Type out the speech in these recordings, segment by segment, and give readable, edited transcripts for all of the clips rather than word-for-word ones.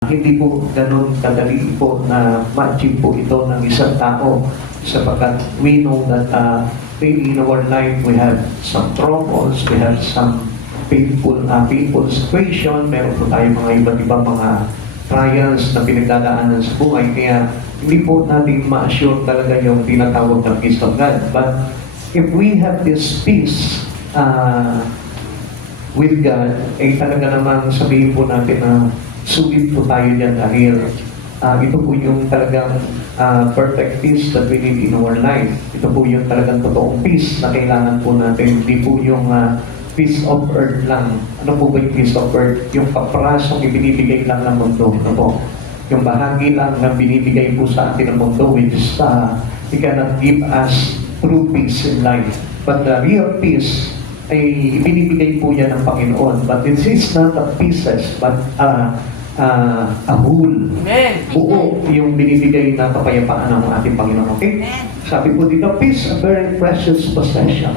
Hindi po ganun kadali po na ma-achieve po ito ng isang tao sapagkat we know that maybe in our life we have some troubles, we have some painful situation, meron po tayo mga iba't ibang mga trials na pinagdadaanan sa buhay, kaya hindi po natin ma-assure talaga yung tinatawag na peace of God. But if we have this peace with God, ay talaga namang sabihin po natin na sulit po tayo dyan dahil ito po yung talagang perfect peace that we need in our life. Ito po yung talagang totoong peace na kailangan po natin. Hindi po yung peace of earth lang. Ano po ba yung peace of earth? Yung kaprasong ibinibigay lang ng mundo. Ano po? Yung bahagi lang na binibigay po sa atin ng mundo, which is He cannot give us true peace in life. But the real peace ay ibinibigay po yan ng Panginoon. But this is not a pieces, but a whole. Buo yung binibigay na kapayapaan ng ating Panginoon. Okay? Sabi po dito, peace, a very precious possession.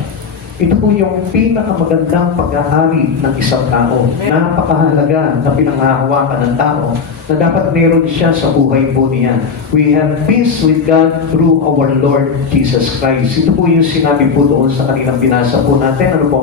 Ito po yung pinakamagandang pag-aari ng isang tao. Napakahalaga na pinanghahawakan ng tao na dapat meron siya sa buhay po niya. We have peace with God through our Lord Jesus Christ. Ito po yung sinabi po doon sa kanilang binasa po natin. Ano po?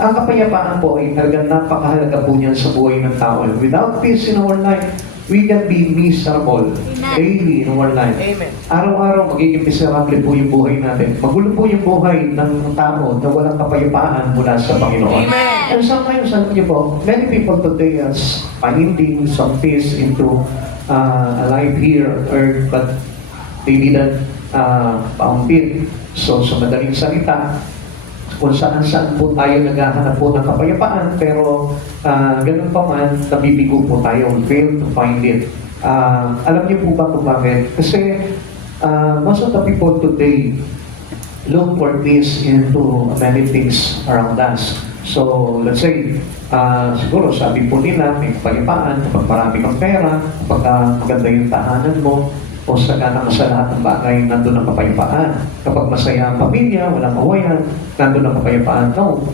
Ang kapayapaan po ay talagang napakahalaga po niyan sa buhay ng tao. Without peace in our life, we can be miserable daily in our life. Amen. Araw-araw magiging miserable po yung buhay natin. Magulo po yung buhay ng tao na walang kapayapaan mula sa Panginoon. Amen. And sometimes, alam niyo po, many people today are finding some peace into a life here on earth, but they didn't found it. So, sa madaling salita, kung saan-saan po tayo naghahanap po ng kapayapaan, pero ganun pa man, nabibigo po tayo, fail to find it. Alam niyo po ba kung bakit? Kasi most of the people today look for peace into many things around us. So, let's say, siguro sabi po nila, may kapayapaan kapag marami kang pera, kapag maganda yung tahanan mo, o sagana ka sa lahat ng bagay, nandun ang kapayapaan. Kapag masaya ang pamilya, walang awayan, nandun ang kapayapaan. No.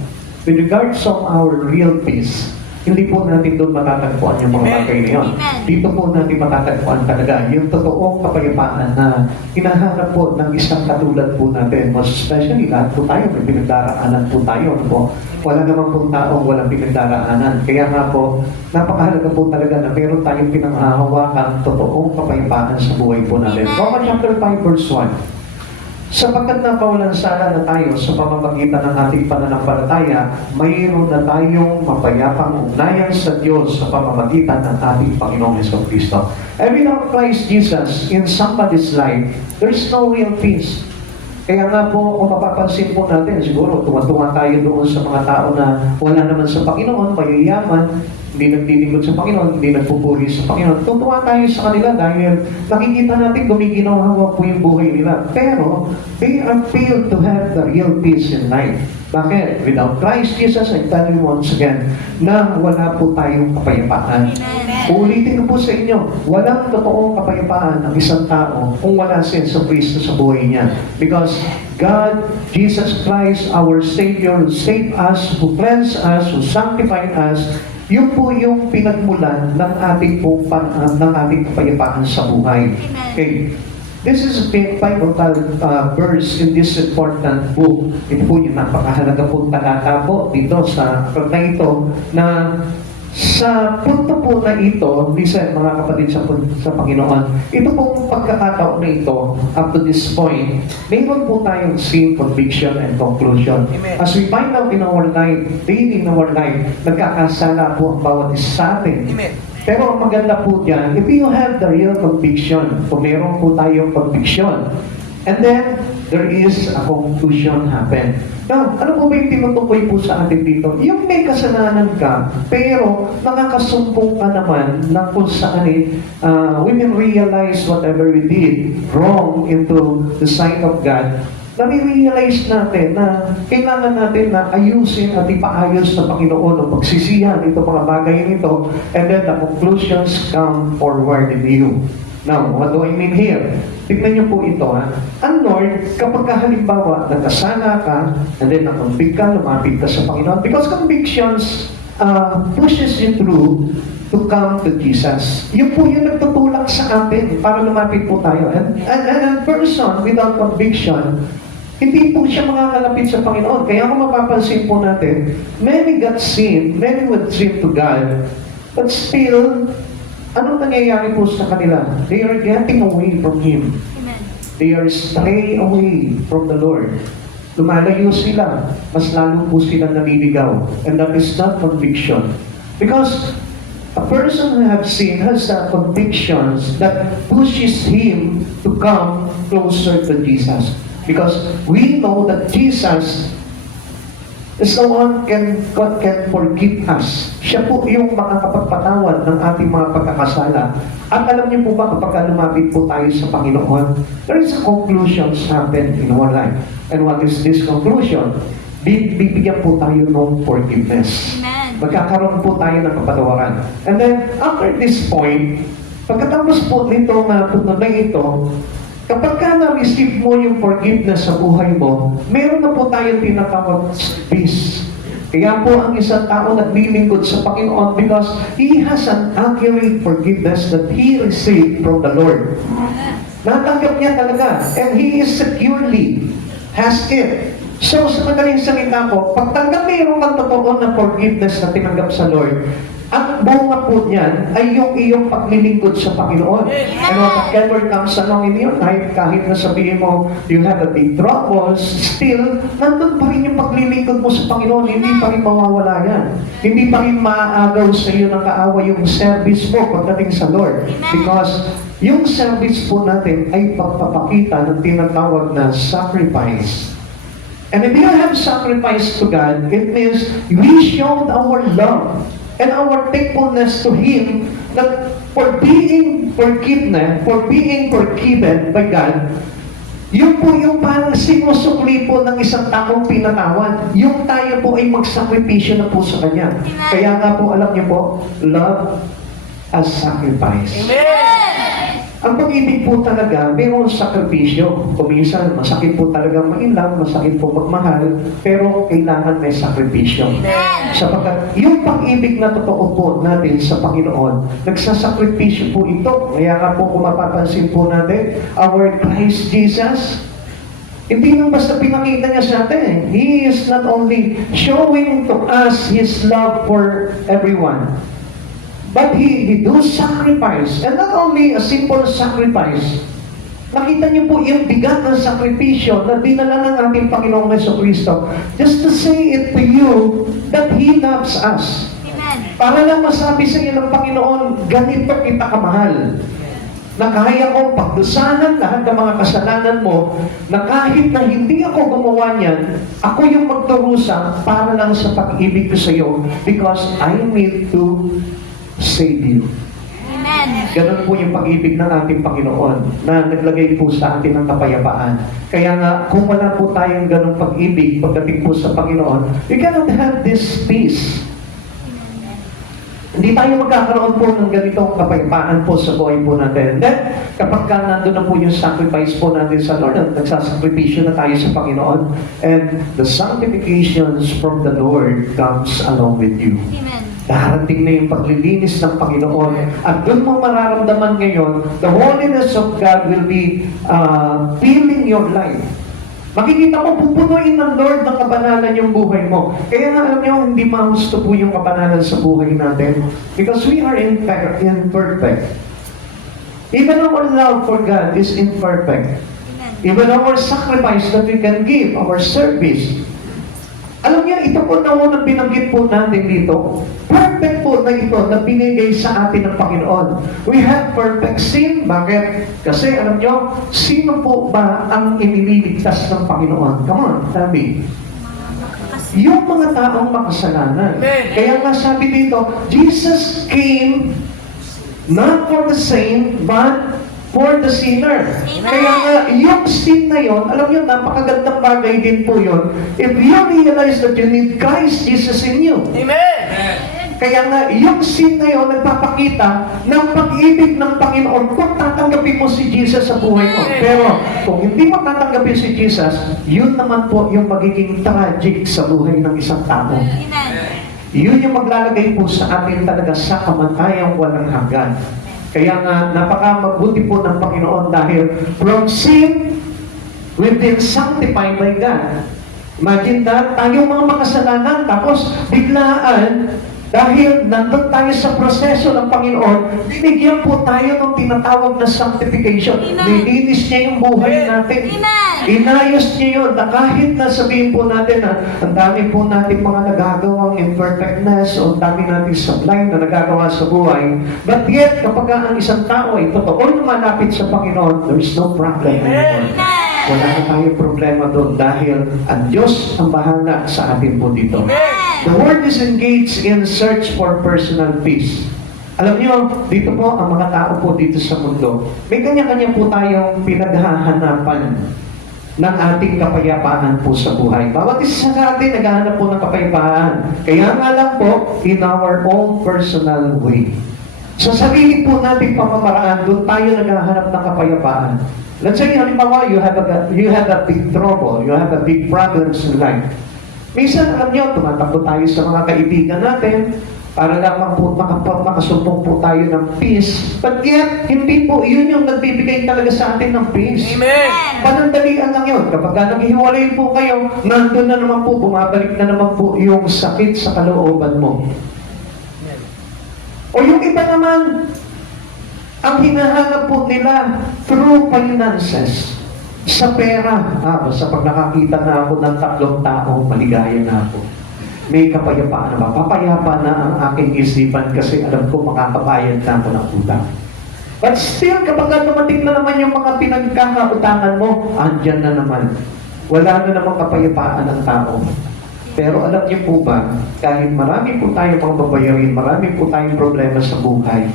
With regards to our real peace, hindi po natin doon matatagpuan yung mga bagay na yun. Dito po natin matatagpuan talaga yung totoong kapayapaan na hinahanap po ng isang katulad po natin. Most especially, lahat po tayo, may pinagdaraanan po tayo. Po. Wala naman po taong walang pinagdaraanan. Kaya nga po, napakahalaga po talaga na meron tayong pinanghahawakan totoong kapayapaan sa buhay po natin. Romans chapter 5 verse 1. Sapagkat napawalan sala na tayo sa pamamagitan ng ating pananampalataya, mayroon na tayong mapayapang ugnayan sa Diyos sa pamamagitan ng ating Panginoong Jesucristo. And without Christ Jesus in somebody's life, there's no real peace. Kaya nga po, kung mapapansin po natin, siguro tuwa-tuwa tayo doon sa mga tao na wala naman sa Panginoon, mayayaman, hindi nagdilingkod sa Panginoon, hindi nagpupuri sa Panginoon. Tutuwa tayo sa kanila dahil nakikita natin gumiginawa po yung buhay nila. Pero, they are failed to have the real peace in life. Bakit? Without Christ Jesus, I tell you once again, na wala po tayong kapayapaan. Uulitin ko po sa inyo, walang totoong kapayapaan ng isang tao kung wala si Yesu Cristo sa buhay niya. Because God, Jesus Christ, our Savior, who saved us, who cleansed us, who sanctified us, yun po yung pinagmulan ng ating kapayapaan sa buhay. Okay. This is a pivotal verse in this important book. Ito po yung napakahalaga pong talata po dito sa aklat na ito na sa punto po na ito, listen mga kapatid sa Panginoon, ito pong pagkakataon na ito, up to this point, mayroon po tayong sin, conviction, and conclusion. Amen. As we find out in our life, daily in our life, nagkakasala po ang bawat isa sa atin. Amen. Pero ang maganda po dyan, if you have the real conviction, kung meron po tayong conviction, and then, there is a conclusion happen. Now, ano po ba yung tinutukoy po sa atin dito? Yung may kasalanan ka, pero nakakasumpong ka naman na kung saan we will realize whatever we did wrong into the sight of God, nare-realize natin na kailangan natin na ayusin at ipaayos sa Panginoon o pagsisihan itong mga bagay nito, and then the conclusions come forward in you. Now, what do I mean here? Tignan niyo po ito, ha? Ang Lord, kapag halimbawa, nagkasala ka, and then nakonvict ka, lumapit ka sa Panginoon, because convictions pushes you through to come to Jesus. Yun po yung nagtutulak sa atin para lumapit po tayo. And a person without conviction, hindi po siya makakalapit sa Panginoon. Kaya kung mapapansin po natin, many got sin, many would sin to God, but still, anong nangyayari po sa kanila? They are getting away from Him. Amen. They are stray away from the Lord. Lumalayo sila. Mas lalo po sila naliligaw. And that is not conviction. Because a person who has sinned has convictions that pushes him to come closer to Jesus. Because we know that Jesus is the one God can forgive us. Siya po yung makakapagpatawad ng ating mga pagkakasala. At alam niyo po ba, kapag lumapit po tayo sa Panginoon, there is a conclusions happen in our life. And what is this conclusion? Bibigyan po tayo ng forgiveness. Amen. Magkakaroon po tayo ng kapatawaran. And then, after this point, pagkatapos po nito na ito, kapag ka na-receive mo yung forgiveness sa buhay mo, meron na po tayong tinatawag peace. Kaya po ang isang tao naglilingkod sa Panginoon because he has an accurate forgiveness that he received from the Lord. Natanggap niya talaga. And he is securely has it. So, sa madaling salita ko, pag tanggap mayroon kang totoo na forgiveness na tinanggap sa Lord, ang bunga po niyan ay yung iyong paglilingkod sa Panginoon. And whatever comes along in your life, kahit na sabihin mo, you have a big troubles, still, nandun pa rin yung paglilingkod mo sa Panginoon. Hindi pa rin mawawala yan. Hindi pa rin maaagaw sa iyo ng kaaway yung service mo pagdating sa Lord. Because yung service po natin ay pagpapakita ng tinatawag na sacrifice. And if you have sacrificed to God, it means we showed our love and our thankfulness to Him that for being forgiven by God, yun po yung parang sinusukli po ng isang taong pinatawad. Yung tayo po ay magsakripisyo na po sa Kanya. Kaya nga po, alam niyo po, love as sacrifice. Amen. Ang pag-ibig po talaga, mayroong sakripisyo. Kuminsan, masakit po talaga ma-inlove, masakit po magmahal, pero kailangan may sakripisyo. Sapagkat yung pag-ibig na totoo po natin sa Panginoon, nagsasakripisyo po ito. Kaya nga po kung mapapansin po natin, our Christ Jesus, hindi lang basta pinakita niya sa atin. He is not only showing to us His love for everyone, but He do sacrifice. And not only a simple sacrifice. Nakita niyo po yung bigat ng sakripisyo na dinala ng ating Panginoong Jesucristo. Just to say it to you that He loves us. Amen. Para lang masabi sa iyo ng Panginoon, ganito kita kamahal. Na kaya kong pagdusahan lahat ng mga kasalanan mo, na kahit na hindi ako gumawa niyan, ako yung magturusa para lang sa pag-ibig ko sa iyo because I need to save you. Amen. Ganun po yung pag-ibig ng ating Panginoon na naglagay po sa atin ng kapayapaan. Kaya nga, kung wala po tayong ganung pag-ibig pagdating po sa Panginoon, we cannot have this peace. Hindi tayo magkakaroon po ng ganitong kapayapaan po sa buhay po natin. Then, kapag ka nandun na po yung sacrifice po natin sa Lord, nagsasakripisyo na tayo sa Panginoon, and the sanctifications from the Lord comes along with you. Amen. Darating na yung paglilinis ng Panginoon. At doon mo mararamdaman ngayon, the holiness of God will be filling your life. Makikita mo, pupunuin ng Lord ng kabanalan yung buhay mo. Kaya nga alam niyo, hindi mahusto po yung kabanalan sa buhay natin. Because we are imperfect. Even our love for God is imperfect. Even our sacrifice that we can give, our service. Alam niyo, ito po na unang binanggit po natin dito. Perfect po na ito na binigay sa atin ng Panginoon. We have perfect sin. Bakit? Kasi alam niyo, sino po ba ang inililigtas ng Panginoon? Come on, sabi. Yung mga taong makasalanan. Kaya nga sabi dito, Jesus came not for the saint, but for the sinner. Amen. Kaya nga, yung sin na yon, alam niyo, napakagandang bagay din po yon. If you realize that you need Christ Jesus in you. Amen. Kaya nga, yung sin na yon, nagpapakita ng pag-ibig ng Panginoon kung tatanggapin mo si Jesus sa buhay mo. Pero, kung hindi mo tatanggapin si Jesus, yun naman po yung magiging tragic sa buhay ng isang tao. Amen. Yun yung maglalagay po sa atin talaga sa kamatayang walang hanggan. Kaya nga, napaka-mabuti po ng Panginoon dahil from sin, we've been sanctified by God. Imagine that, tayong mga makasalanan, tapos biglaan, dahil nandun tayo sa proseso ng Panginoon, binigyan po tayo ng tinatawag na sanctification. Nilinis niya yung buhay natin. Inayos niya yun, na kahit na sabihin po natin na ang dami po natin mga nagagawang imperfectness o ang dami natin sablay na nagagawa sa buhay, but yet, kapag ang isang tao ay totoo lumalapit sa Panginoon, there's no problem anymore. Wala na tayong problema doon dahil ang Diyos ang bahala sa atin po dito. The world is engaged in search for personal peace. Alam niyo, dito po, ang mga tao po dito sa mundo, may kanya-kanya po tayong pinaghahanapan ng ating kapayapaan po sa buhay. Bawat isa sa atin naghahanap po ng kapayapaan. Kaya nga lang po, in our own personal way. So sarili po natin pamamaraan, doon tayo naghahanap ng kapayapaan. Let's say, halimbawa, you have a big trouble, you have a big problems in life. Minsan, alam niyo, tumatakbo tayo sa mga kaibigan natin para lamang po makasumpong po tayo ng peace. But yet, hindi po, yun yung nagbibigay talaga sa atin ng peace. Amen. Panandalian lang yun. Kapag naghihiwalay po kayo, nandun na naman po, bumabalik na naman po yung sakit sa kalooban mo. O yung iba naman, ang hinahanap po nila through finances, sa pera. Basta pag nakakita na ako ng 3 tao, maligaya na ako. May kapayapaan na ba? Papayapa na ang aking isipan kasi alam ko makakabayad na ako ng utang. But still, kapag dumating na naman yung mga pinagkakautangan mo, andyan na naman. Wala na namang kapayapaan ng tao. Pero alam niyo po ba, kahit marami po tayong mga babayarin, marami po tayong problema sa buhay,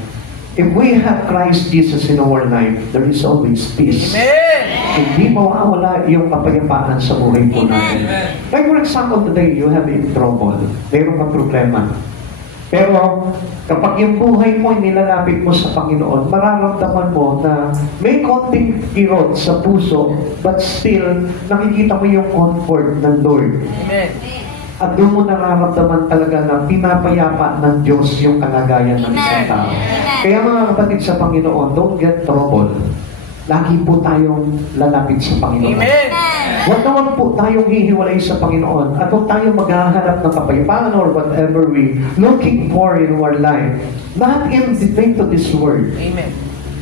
if we have Christ Jesus in our life, there is always peace. Amen. Hindi mawawala yung kapayapaan sa buhay po natin. Like for example, today, you have in trouble. Mayroon kang problema. Pero kapag yung buhay mo ay nilalapit mo sa Panginoon, mararamdaman mo na may konting kirot sa puso, but still, nakikita mo yung comfort ng Lord. Amen. At doon mo nararamdaman talaga na pinapayapa ng Diyos yung kalagayan ng isang tao. Kaya mga kapatid sa Panginoon, don't get trouble. Lagi po tayong lalapit sa Panginoon. Amen. Huwag naman po tayong hihiwalay sa Panginoon at huwag tayong maghahanap ng kapayapaan or whatever we looking for in our life. Not into this world, Amen.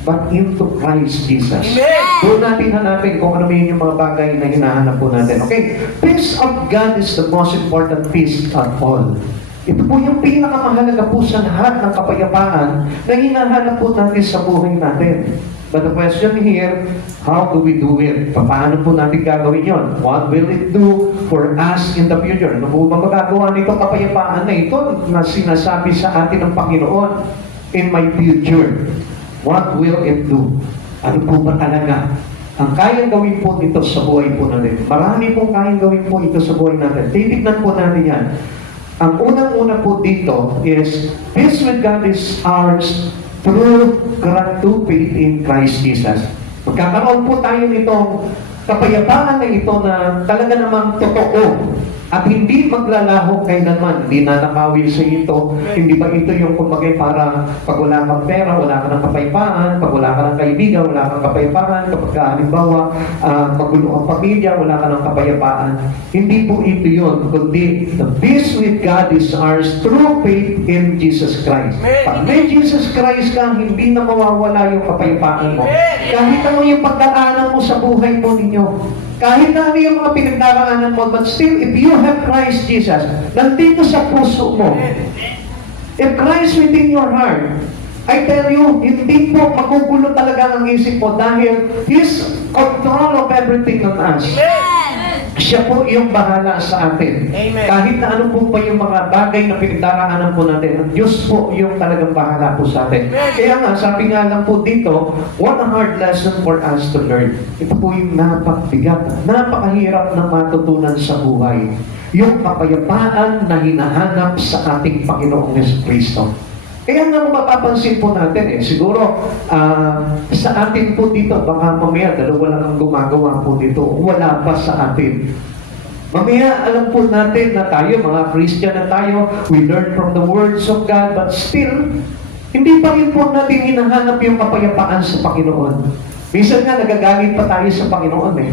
but into Christ Jesus. Amen. Doon natin hanapin kung ano yung mga bagay na hinahanap po natin. Okay? Peace of God is the most important peace of all. Ito po yung pinakamahalaga po sa lahat ng kapayapaan na hinahanap po natin sa buhay natin. But the question here, how do we do it? Paano po natin gagawin yon? What will it do for us in the future? Ano po ba magagawa nito kapayapaan na ito na sinasabi sa atin ng Panginoon in my future? What will it do? Ano po ba talaga ang kayang gawin po ito sa buhay po natin? Marami pong kayang gawin po ito sa buhay natin. Titignan po natin yan. Ang unang-una po dito is, peace with God is ours through faith in Christ Jesus. Magkakaroon po tayo nitong kapayapaan na ito na talaga namang totoo at hindi maglalaho kailanman. Hindi nanakawin sa ito. Hindi ba ito yung kumbaga para pag wala kang pera, wala ka ng kapayapaan, pag wala ka ng kaibigan, wala kang kapayapaan, kapag halimbawa magulo ang pamilya, wala ka ng kapayapaan. Hindi po ito yun, kundi the peace with God is ours through faith in Jesus Christ. Pag may Jesus Christ ka, hindi na mawawala yung kapayapaan mo. Kahit ano yung pagdaanan mo sa buhay mo ninyo, kahit na ano yung mga pinagdaraanan mo, but still, if you have Christ Jesus, nandito sa puso mo, if Christ within your heart, I tell you, hindi po magugulo talaga ang isip mo dahil His control of everything on us. Siya po yung bahala sa atin. Amen. Kahit na ano po pa yung mga bagay na pinagdaraanan po natin, ang Diyos po yung talagang bahala po sa atin. Kaya nga, sabi nga lang po dito, what a hard lesson for us to learn. Ito po yung napakabigat, napakahirap na matutunan sa buhay. Yung kapayapaan na hinahanap sa ating Panginoong Jesucristo. Kaya nga mapapansin po natin siguro sa atin po dito, baka mamaya dalawa lang ang gumagawa po dito, wala pa sa atin. Mamaya, alam po natin na tayo, mga Christian na tayo, we learn from the words of God, but still, hindi pa rin po natin hinahanap yung kapayapaan sa Panginoon. Minsan nga, nagagalit pa tayo sa Panginoon eh.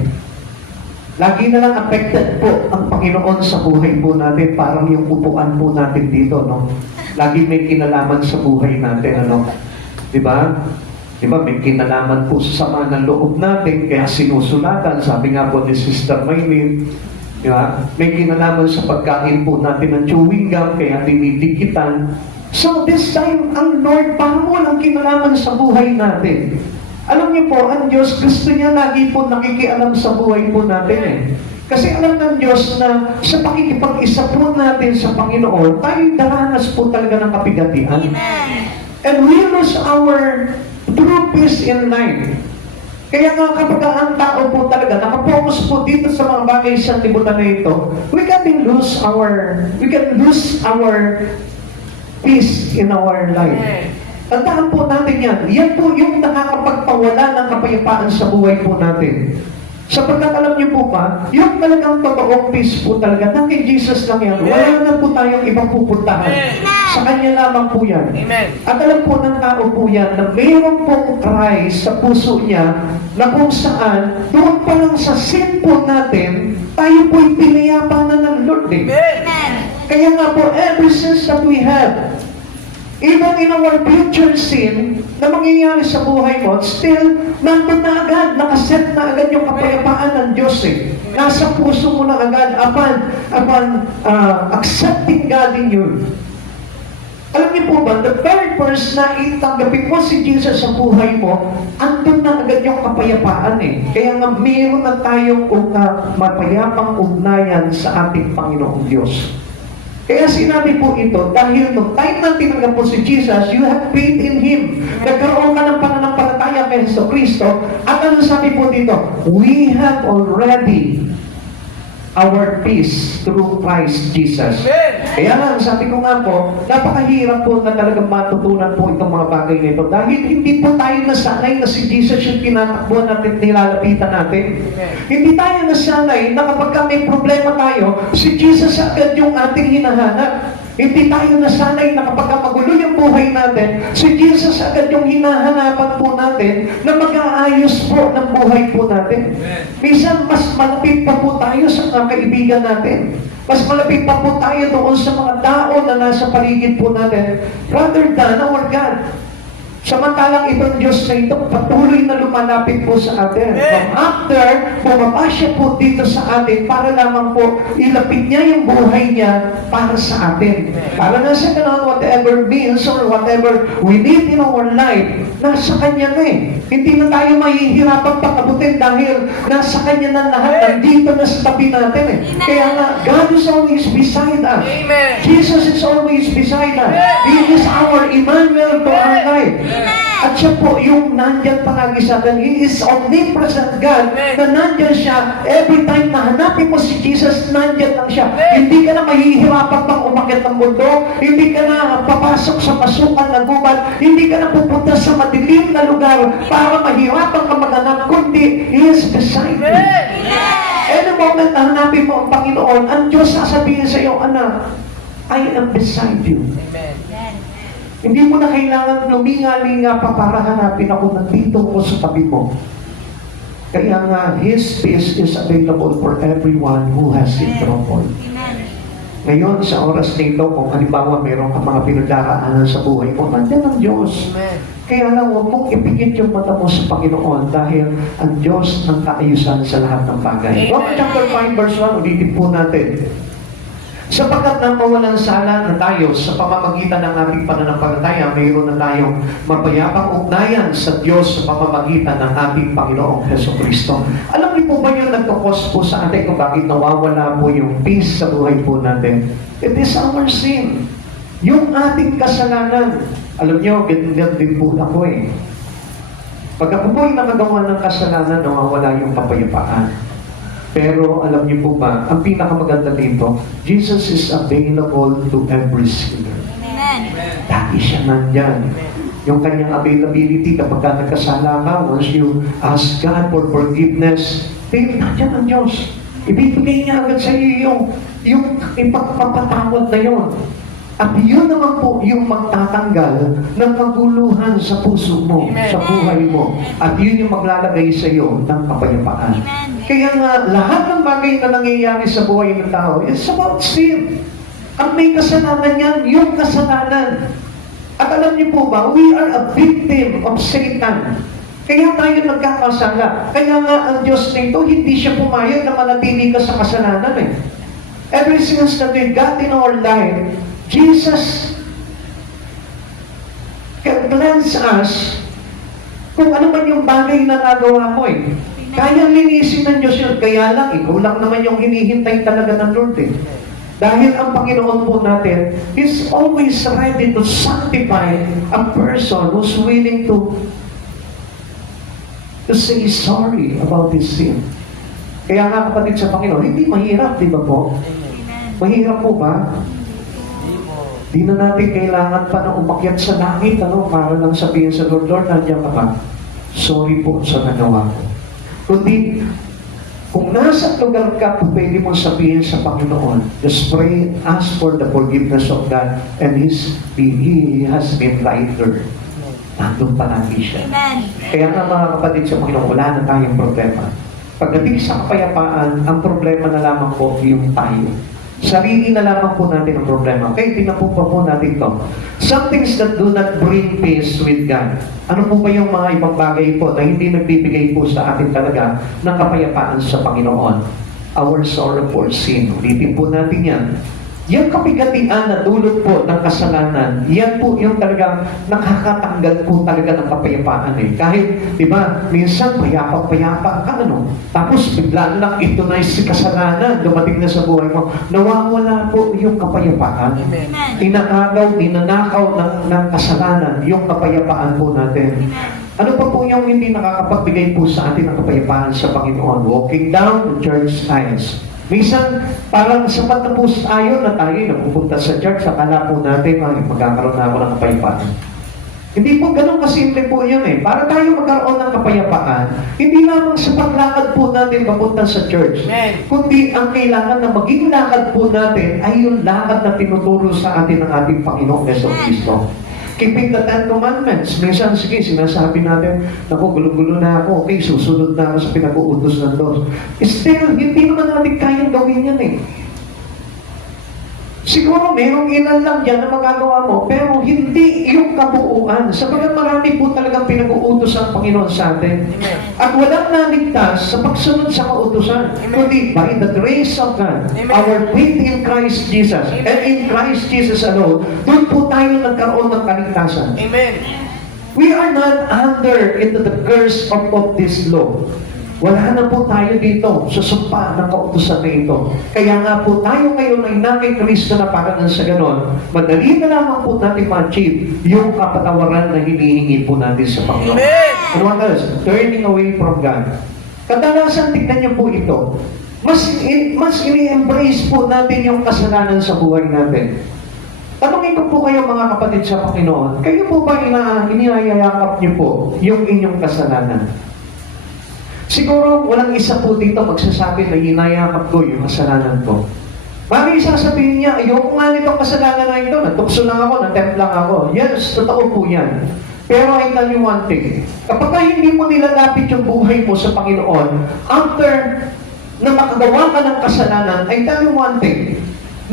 Lagi na lang affected po ang Panginoon sa buhay po natin, parang yung upuan po natin dito, no? Lagi may kinalaman sa buhay natin, ano? Diba? Diba, may kinalaman po sa sama ng loob natin, kaya sinusulatan, sabi nga po ni Sister Maylin, diba? May kinalaman sa pagkain po natin ng chewing gum, kaya dinidikitan. So this time, ang Lord, parang walang kinalaman sa buhay natin. Alam niyo po, ang Diyos, gusto niya lagi po nakikialam sa buhay po natin eh. Kasi alam ng Diyos na sa pakikipag-isa po natin sa Panginoon, tayo'y daranas po talaga ng kapigatian. And we lose our true peace in life. Kaya nga kapag ang tao po talaga nakapokus po dito sa mga bagay sa libutan na ito, we can lose our peace in our life. Tandaan po natin yan. Yan po yung nakakapagpawala ng kapayapaan sa buhay po natin. Sapagkat alam niyo po ba, yung talagang totoong peace po talaga, na kay Jesus lang yan, wala na po tayong ibang pupuntahan. Sa Kanya lamang po yan. At alam po ng tao po yan, na mayroon pong cry sa puso niya, na kung saan, doon pa lang sa sin po natin, tayo po'y pinayapa na ng Lord eh. Kaya nga po, every sins that we have, even in our future sin na mangyayari sa buhay mo, still, nandun na agad, nakaset na agad yung kapayapaan ng Diyos eh. Nasa puso mo na agad upon accepting God in you. Alam niyo po ba, the very first na itanggapin mo si Jesus sa buhay mo, andun na agad yung kapayapaan eh. Kaya nga, mayroon na tayong mapayapang ugnayan sa ating Panginoong Diyos. Kaya sinabi po ito, dahil nung time na tinanggap po si Jesus, you have faith in Him. Nagkaroon ka ng pananampalataya kay Jesu Cristo. At ano sabi po dito? We have already our peace through Christ Jesus. Kaya nga, sabi ko nga po, napakahirap po na talagang matutunan po itong mga bagay nito. Dahil hindi po tayo nasanay na si Jesus yung tinatakbuhan natin, nilalapitan natin. Hindi tayo nasanay na kapag may problema tayo, si Jesus agad yung ating hinahanap. Hindi tayo nasanay na kapag magulo yung buhay natin, si Jesus agad yung hinahanapan po natin na mag-aayos po ng buhay po natin. Minsan, mas malapit pa po tayo sa mga kaibigan natin. Mas malapit pa po tayo doon sa mga tao na nasa paligid po natin rather than our God. Samantalang itong Diyos na ito, patuloy na lumalapit po sa atin. From after, bumaba siya po dito sa atin para lamang po ilapit niya yung buhay niya para sa atin. Para nasa kanon, whatever means or whatever we need in our life, nasa Kanya na eh. Hindi na tayo mahihirapang pakabutin dahil nasa Kanya na lahat, nandito na sa tabi natin eh. Kaya nga, God is always beside us. Jesus is always beside us. He is our Emmanuel to our life. At siya po yung nandyan palagi sa atin. He is omnipresent God na nandyan siya. Every time na hanapin mo si Jesus, nandyan lang siya. Hindi ka na mahihirapan pang umakyat ng mundo. Hindi ka na papasok sa pasukan na gubat. Hindi ka na pupunta sa madilim na lugar para mahirapan ka maghanap. Kundi, He is beside you. Any moment na hanapin mo ang Panginoon, ang Diyos sasabihin sa iyo, anak, I am beside you. Hindi mo na kailangan luminga-linga pa para hanapin ako, nandito ko sa tabi mo. Kaya nga, His peace is available for everyone who has in trouble. Ngayon, sa oras nito, kung halimbawa mayroon ka mga pinagdaraanan sa buhay mo, nandiyan ang Diyos. Kaya lang, huwag mong ipigit yung mata mo sa Panginoon dahil ang Diyos ang kaayusan sa lahat ng bagay. Romans chapter 5 verse 1, ulitin po natin. Sapagkat nang mawalang sala na tayo sa pamamagitan ng ating pananampalataya, mayroon na tayong mapayapang ugnayan sa Diyos sa pamamagitan ng ating Panginoong Heso Kristo. Alam niyo po ba yung nagkakos po sa atin kung bakit nawawala po yung peace sa buhay po natin? It is our sin. Yung ating kasalanan. Alam niyo, ganyan din po ako eh. Pag ako po'y nakagawa ng kasalanan, nawawala yung kapayapaan. Pero alam niyo po ba, ang pinakamaganda dito, Jesus is available to every sinner. Dati siya nandyan. Yung kanyang availability kapag ka nagkasala ka, once you ask God for forgiveness, nandyan ang Diyos. ibibigay niya agad sa iyo yung ipagpapatawad na yun. At yun naman po yung magtatanggal ng kaguluhan sa puso mo, Amen. sa buhay mo. At yun yung maglalagay sa iyo ng kapayapaan. Amen. Kaya nga, lahat ng bagay na nangyayari sa buhay ng tao, it's about sin. Ang may kasalanan yan, yung kasalanan. At alam niyo po ba, we are a victim of Satan. Kaya tayo nagkakasala. Kaya nga ang Diyos nito, hindi siya pumayag na manatili ka sa kasalanan eh. Ever since that we got in our life, Jesus can cleanse us kung ano man yung bagay na nagawa mo eh. Kaya linisin ng Diyos yun. Kaya lang, ikaw lang naman yung hinihintay talaga ng Lord eh. Dahil ang Panginoon po natin is always ready to sanctify a person who's willing to say sorry about his sin. Kaya nga kapatid sa Panginoon, hindi mahirap, di ba po? Mahirap po ba? Di na natin kailangan pa na umakyat sa langit, para lang sabihin sa Lord, Lord, nandiyan ka ba? Sorry po sa nagawa ko. Kundi, kung nasa lugar ka, pwede mong sabihin sa Panginoon, just pray, ask for the forgiveness of God, and He has been lighter. Nandun pa natin siya. Amen. Kaya nga mga kapatid sa Panginoon, wala na tayong problema. Pagdating sa kapayapaan, ang problema na lamang po yung tayo. Sarili na lamang po natin ang problema. Okay, tingnan po natin to. Some things that do not bring peace with God. Ano po ba yung mga ibang bagay po na hindi nagbibigay po sa atin talaga ng kapayapaan sa Panginoon? Our sorrow for sin. Ulitin po natin yan. Yung kapigatian na dulot po ng kasalanan, yan po yung talagang nakakatanggal po talaga ng kapayapaan eh. Kahit, di ba, minsan payapa ka, tapos bigla lang ito na si kasalanan, dumating na sa buhay mo, nawawala po yung kapayapaan. Amen. Tinakagaw, tinanakaw ng kasalanan, yung kapayapaan po natin. Ano pa po yung hindi nakakapagbigay po sa atin ng kapayapaan sa Panginoon? Walking down the church aisles. Minsan, parang sapat na po tayo na tayo napupunta sa church, akala po natin, magkakaroon na ako ng kapayapaan. Hindi po ganun kasimple po yun eh. Para tayo magkaroon ng kapayapaan, hindi lamang sa paglakad po natin papunta sa church, Amen. kundi ang kailangan na maging lakad po natin ay yung lakad na tinuturo sa atin ng ating Panginoong Jesucristo. Keeping the Ten Commandments. Minsan, sige, sinasabi natin, naku, gulo-gulo na ako, okay, susunod na ako sa pinag-uutos ng Diyos. Still, hindi naman natin kayang gawin yan eh. Siguro, merong ilan lang yan na magagawa mo, pero hindi yung kabuuan. Sabagat marami po talagang pinag-uutos ang Panginoon sa atin. Amen. At walang naligtas sa pagsunod sa kautusan. Amen. Kundi by the grace of God, Amen. our faith in Christ Jesus, Amen. and in Christ Jesus alone, doon po tayo nagkaroon ng kaligtasan. Amen. We are not under into the curse of this law. Wala na po tayo dito sa sumpa ng kautusan na ito. Kaya nga po tayo ngayon ay nakay Kristo na para sa ganon, madali na lamang po natin ma-achieve yung kapatawaran na hinihingi po natin sa Panginoon. Amen. Ano ang else? Turning away from God. Kadalasan tignan niyo po ito. Mas ini-embrace po natin yung kasalanan sa buhay natin. Tanungin ko po kayo mga kapatid sa Panginoon, kayo po ba iniyayakap niyo po yung inyong kasalanan? Siguro walang isa po dito magsasabi na hinayakap ko yung kasalanan ko. Bakit sasabihin niya, ayoko nga nitong kasalanan na ito, natukso lang ako, natempt lang ako. Yes, totoo po yan. Pero I tell you one thing, kapag hindi mo nilalapit yung buhay mo sa Panginoon, after na makagawa ka ng kasalanan, I tell you one thing,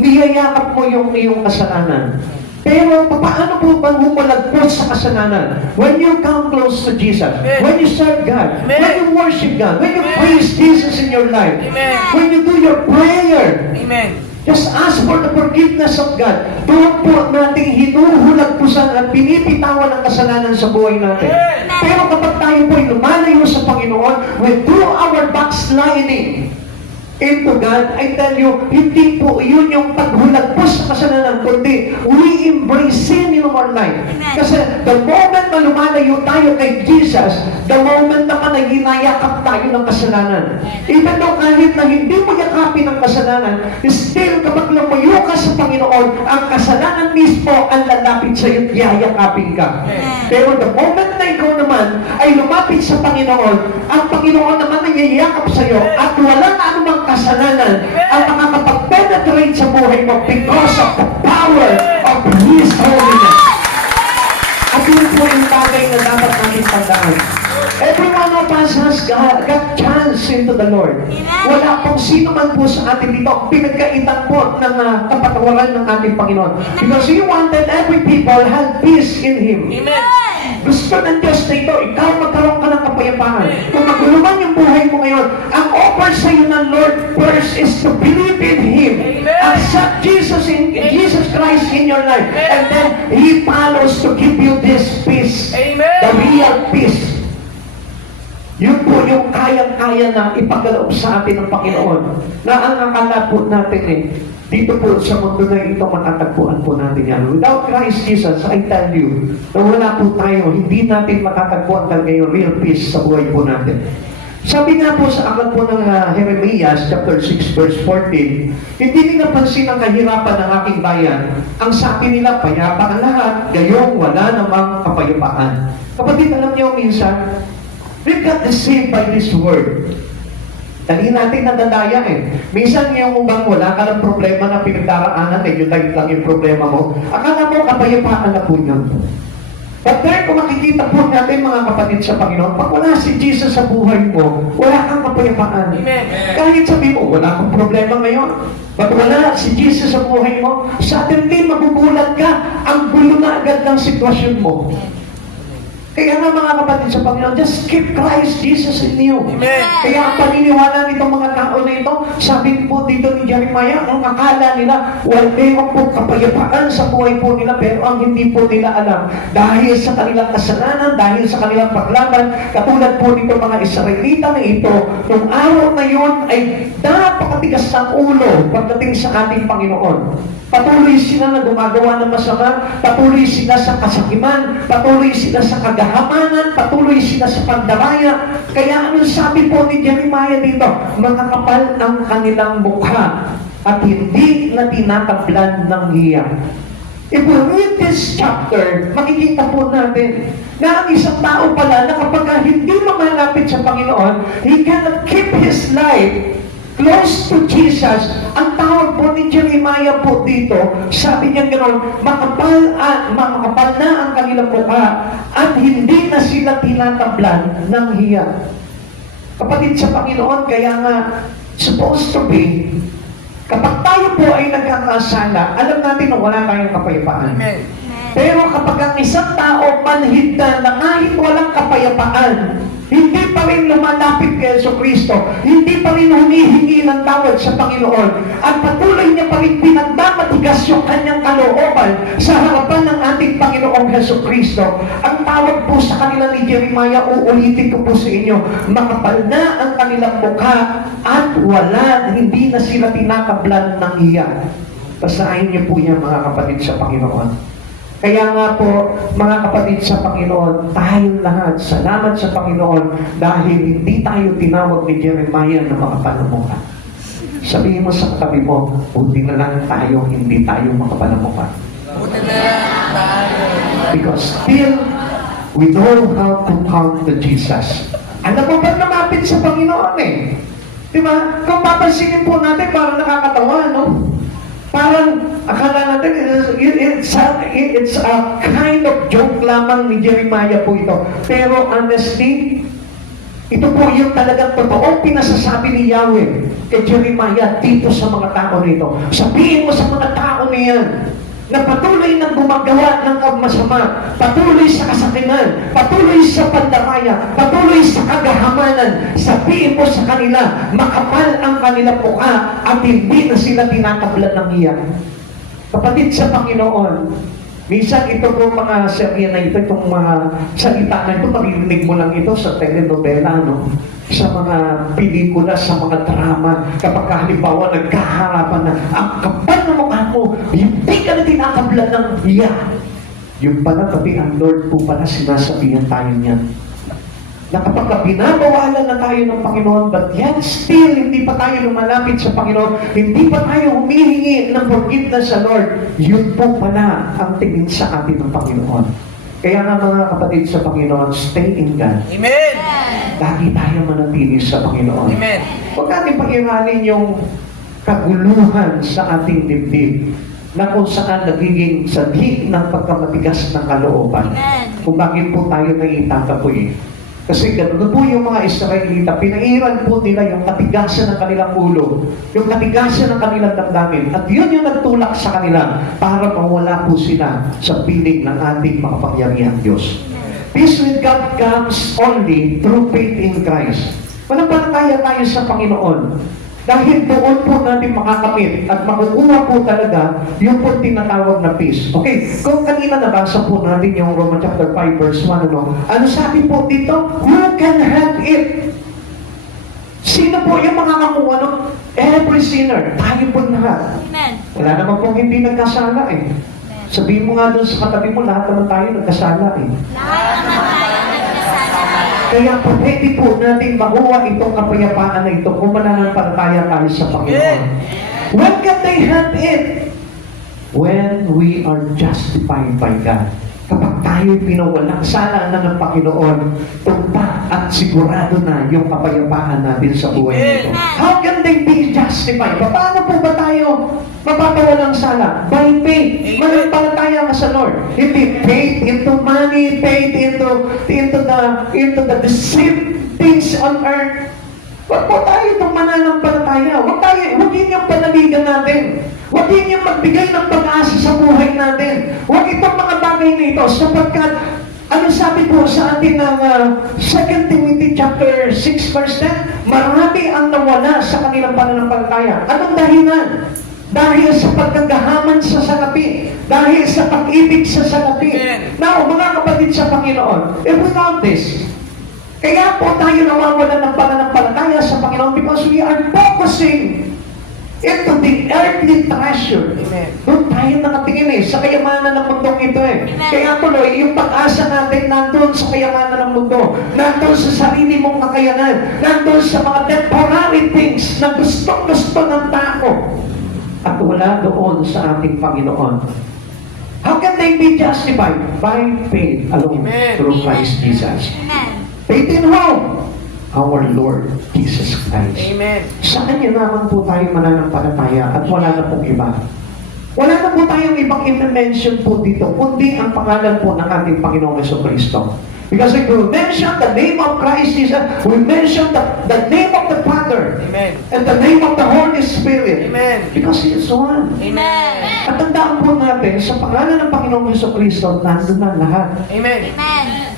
niyayakap mo yung iyong kasalanan. Pero paano po bang humalagpos sa kasalanan? When you come close to Jesus, Amen. when you serve God, Amen. when you worship God, when you Amen. praise Jesus in your life, Amen. when you do your prayer, Amen. just ask for the forgiveness of God. Doon po nating hinuhulagpusan at pinipitawan ang kasalanan sa buhay natin. Amen. Pero kapag tayo po ay lumalayo sa Panginoon, we do our backsliding into God, I tell you, hindi po yun yung paghulagpos sa kasalanan, kundi we embrace sin in our life. Amen. Kasi the moment na lumalayo tayo kay Jesus, the moment naman na ginayakap tayo ng kasalanan. Even though kahit na hindi mo yakapin ang kasalanan, still kapag lumayo ka sa Panginoon, ang kasalanan mismo ang lalapit sa iyo at yayakapin ka. Amen. Pero the moment na ikaw naman naman ay lumapit sa Panginoon, ang Panginoon naman ay yayakap sa iyo at wala na anumang kasalanan ang makakapag-penetrate sa buhay mo because of the power of His holiness. At yun po yung bagay na dapat natin tandaan. Every one of us has got chance into the Lord. Wala pong sino man po sa atin dito ang pinagkaitan po ng kapatawaran ng ating Panginoon. Because He wanted every people have peace in Him. Amen. Gusto ng Diyos na ito, ikaw magkaroon ka ng kapayapaan. Kung maguluman yung buhay mo ngayon, ang offer sa iyo ng Lord first is to believe in Him. Amen. Accept Jesus Christ in your life. And then He follows to give you this peace. Amen. The real peace. Yun po yung kayang-kaya na ipagkaloob sa atin ng Panginoon. Na ang akala po natin dito po sa mundo na ito matatagpuan po natin yan. Without Christ Jesus, I tell you, na wala po tayo, hindi natin matatagpuan talaga yung real peace sa buhay po natin. Sabi nga po sa aklat po ng Jeremias, chapter 6, verse 14, hindi nila pansin ang kahirapan ng aking bayan. Ang sabi nila, payapa ang lahat, gayong wala namang kapayapaan. Kapatid, alam niyo minsan, we got deceived by this word. Dali natin nadadaya Minsan yung bang wala ka ng problema na pinagdaraanan, yun lang yung problema mo. Akala mo kapayapaan na po yun. But there, kung makikita po natin mga kapatid sa Panginoon, pag wala si Jesus sa buhay mo, wala kang kapayapaan. Amen. Kahit sabi mo, wala kang problema ngayon. Pag wala si Jesus sa buhay mo, suddenly magugulat ka, ang gulo na agad ng sitwasyon mo. Kaya nga mga kapatid sa Panginoon, just keep Christ Jesus in you. Amen. Kaya ang paniniwala nitong mga tao na ito, sabi po dito ni Jeremiah, ang akala nila, wala po kapayapaan sa buhay po nila, pero ang hindi po nila alam, dahil sa kanilang kasalanan, dahil sa kanilang paglaban, katulad po nito mga Israelita na ito, nung araw na yun ay napakatigas ng ulo pagdating sa ating Panginoon. Patuloy sila na gumagawa ng masama, patuloy sila sa kasakiman, patuloy sila sa kagahamanan, patuloy sila sa pandamaya. Kaya anong sabi po ni Jeremiah dito? Makakapal ang kanilang mukha at hindi na tinatablan ng hiya. If we read this chapter, makikita po natin na ang isang tao pala na kapag hindi lumalapit sa Panginoon, he cannot keep his life close to Jesus. Ang tawag po ni Jeremiah po dito, sabi niya gano'n, makapal na ang kanilang mukha at hindi na sila tinatablan ng hiya. Kapatid sa Panginoon, kaya nga, supposed to be, kapag tayo po ay nagkakasala, alam natin na wala tayong kapayapaan. Amen. Pero kapag ang isang tao manhid na kahit walang kapayapaan, hindi pa rin lumalapit kay Jesucristo, hindi pa rin humihingi ng tawad sa Panginoon, at patuloy niya pa rin pinagmamatigas yung kanyang kalooban sa harapan ng ating Panginoong Jesucristo, ang tawag po sa kanila ni Jeremiah, uulitin ko po sa inyo, makapal na ang kanilang mukha at hindi na sila tinakablan ng hiya. Basahin niyo po yan mga kapatid sa Panginoon. Kaya nga po, mga kapatid sa Panginoon, tayong lahat, salamat sa Panginoon dahil hindi tayo tinawag ni Jeremiah na makapanamuka. Sabihin mo sa katabi mo, buti na lang tayo, hindi tayo makapanamuka. Buti na lang tayo. Because still, we know how to come to Jesus. Alam mo ba lumapit sa Panginoon Diba? Kung papansinin po natin, parang nakakatawa, no? Parang akala natin, it's a kind of joke lamang ni Jeremiah po ito. Pero honestly, ito po yung talagang totoong pinasasabi ni Yahweh kay Jeremiah dito sa mga tao nito. Sabihin mo sa mga tao niyan na patuloy nang gumagawa ng masama, patuloy sa kasakiman, patuloy sa pandamaya, patuloy sa kagahamanan, sabihin mo sa kanila, makapal ang kanilang mukha at hindi na sila tinatablan ng hiya. Kapatid sa Panginoon, minsan ito po mga serye na ito, itong mga salita na ito, maririnig mo lang ito sa telenovela, no? Sa mga pelikula, sa mga drama, kapag halimbawa nagkaharapan na, ang kapal na mukha mo, hindi ka na tinakablan ng hiya. Yung pala, pati ang Lord po pala sinasabihan tayo niyan. Na kapag binabawalan na tayo ng Panginoon, but yet still, hindi pa tayo lumalapit sa Panginoon, hindi pa tayo humihingi ng forgiveness sa Lord, yun po pala ang tingin sa atin ng Panginoon. Kaya nga mga kapatid sa Panginoon, stay in God. Amen. Lagi tayo manatili sa Panginoon. Amen. Huwag natin pag-iralin yung kaguluhan sa ating dibdib na kung saan nagiging sanhi ng pagkamatigas ng kalooban. Kung bakit po tayo naiitatapoy. Kasi ganoon po yung mga Israelita, pinairan po nila yung katigasan ng kanilang ulo, yung katigasan ng kanilang damdamin, at yun yung nagtulak sa kanila para mawala po sila sa piling ng ating makapangyarihang Diyos. Peace with God comes only through faith in Christ. Manampalataya tayo sa Panginoon. Dahil doon po natin makakamit at makukuha po talaga yung po tinatawag na peace. Okay, kung kanina nabasa po natin yung Romans chapter 5 verse 1, ano sabi po dito? Who can have it? Sino po yung makakakuha nun? Every sinner. Tayo po lahat. Amen. Wala naman pong hindi nagkasala eh. Sabihin mo nga doon sa katabi mo, lahat naman tayo nagkasala eh. Lahat naman tayo nagkasala. Kaya po, pwede po natin makuha itong kapayapaan na ito kung mananampalataya tayo sa Panginoon. When can they have it? When we are justified by God. Kapag tayo'y pinawalang sala na ng Panginoon, tumpa at sigurado na yung kapayapaan natin sa buhay nito. How can they be justified? Paano po ba tayo mapapawalang sala? By faith. Manampalataya ka sa Lord. Hindi faith into money, faith into the deceived things on earth. Huwag po tayo itong mananampalataya. Huwag yun yung panaligan natin. Huwag yun yung magbigay ng pag-asa sa buhay natin. Huwag itong mga bagay na ito sapagkat ano sabi po sa atin ng 2 Timothy chapter 6 verse 10, marami ang nawala sa kanilang pananampalataya. Anong dahilan? Dahil sa pagkagahaman sa salapi. Dahil sa pag-ibig sa salapi. Now, mga kapatid sa Panginoon, if without this, kaya po tayo nawawalan ng pananampalataya sa Panginoon because we are focusing into the earthly treasure. Amen. Doon tayo nakatingin sa kayamanan ng mundong ito Kaya tuloy, yung pag-asa natin nandun sa kayamanan ng mundo, nandun sa sarili mong kakayanan, nandun sa mga temporary things na gusto ng tao. At wala doon sa ating Panginoon. How can they be justified? By faith alone, Amen. through Christ Jesus. Amen. Faith in whom? Our Lord Jesus Christ. Amen. Sa Kanya naman po tayo mananampalataya at wala na pong iba. Wala na po tayong ibang i-mention po dito, kundi ang pangalan po ng ating Panginoong Jesucristo. Because if we mention the name of Christ Jesus, we mention the name of the Father Amen. and the name of the Holy Spirit. Amen. Because He is one. Amen. At tandaan po natin, sa pangalan ng Panginoong Jesucristo, nandun na lahat. Amen. Amen.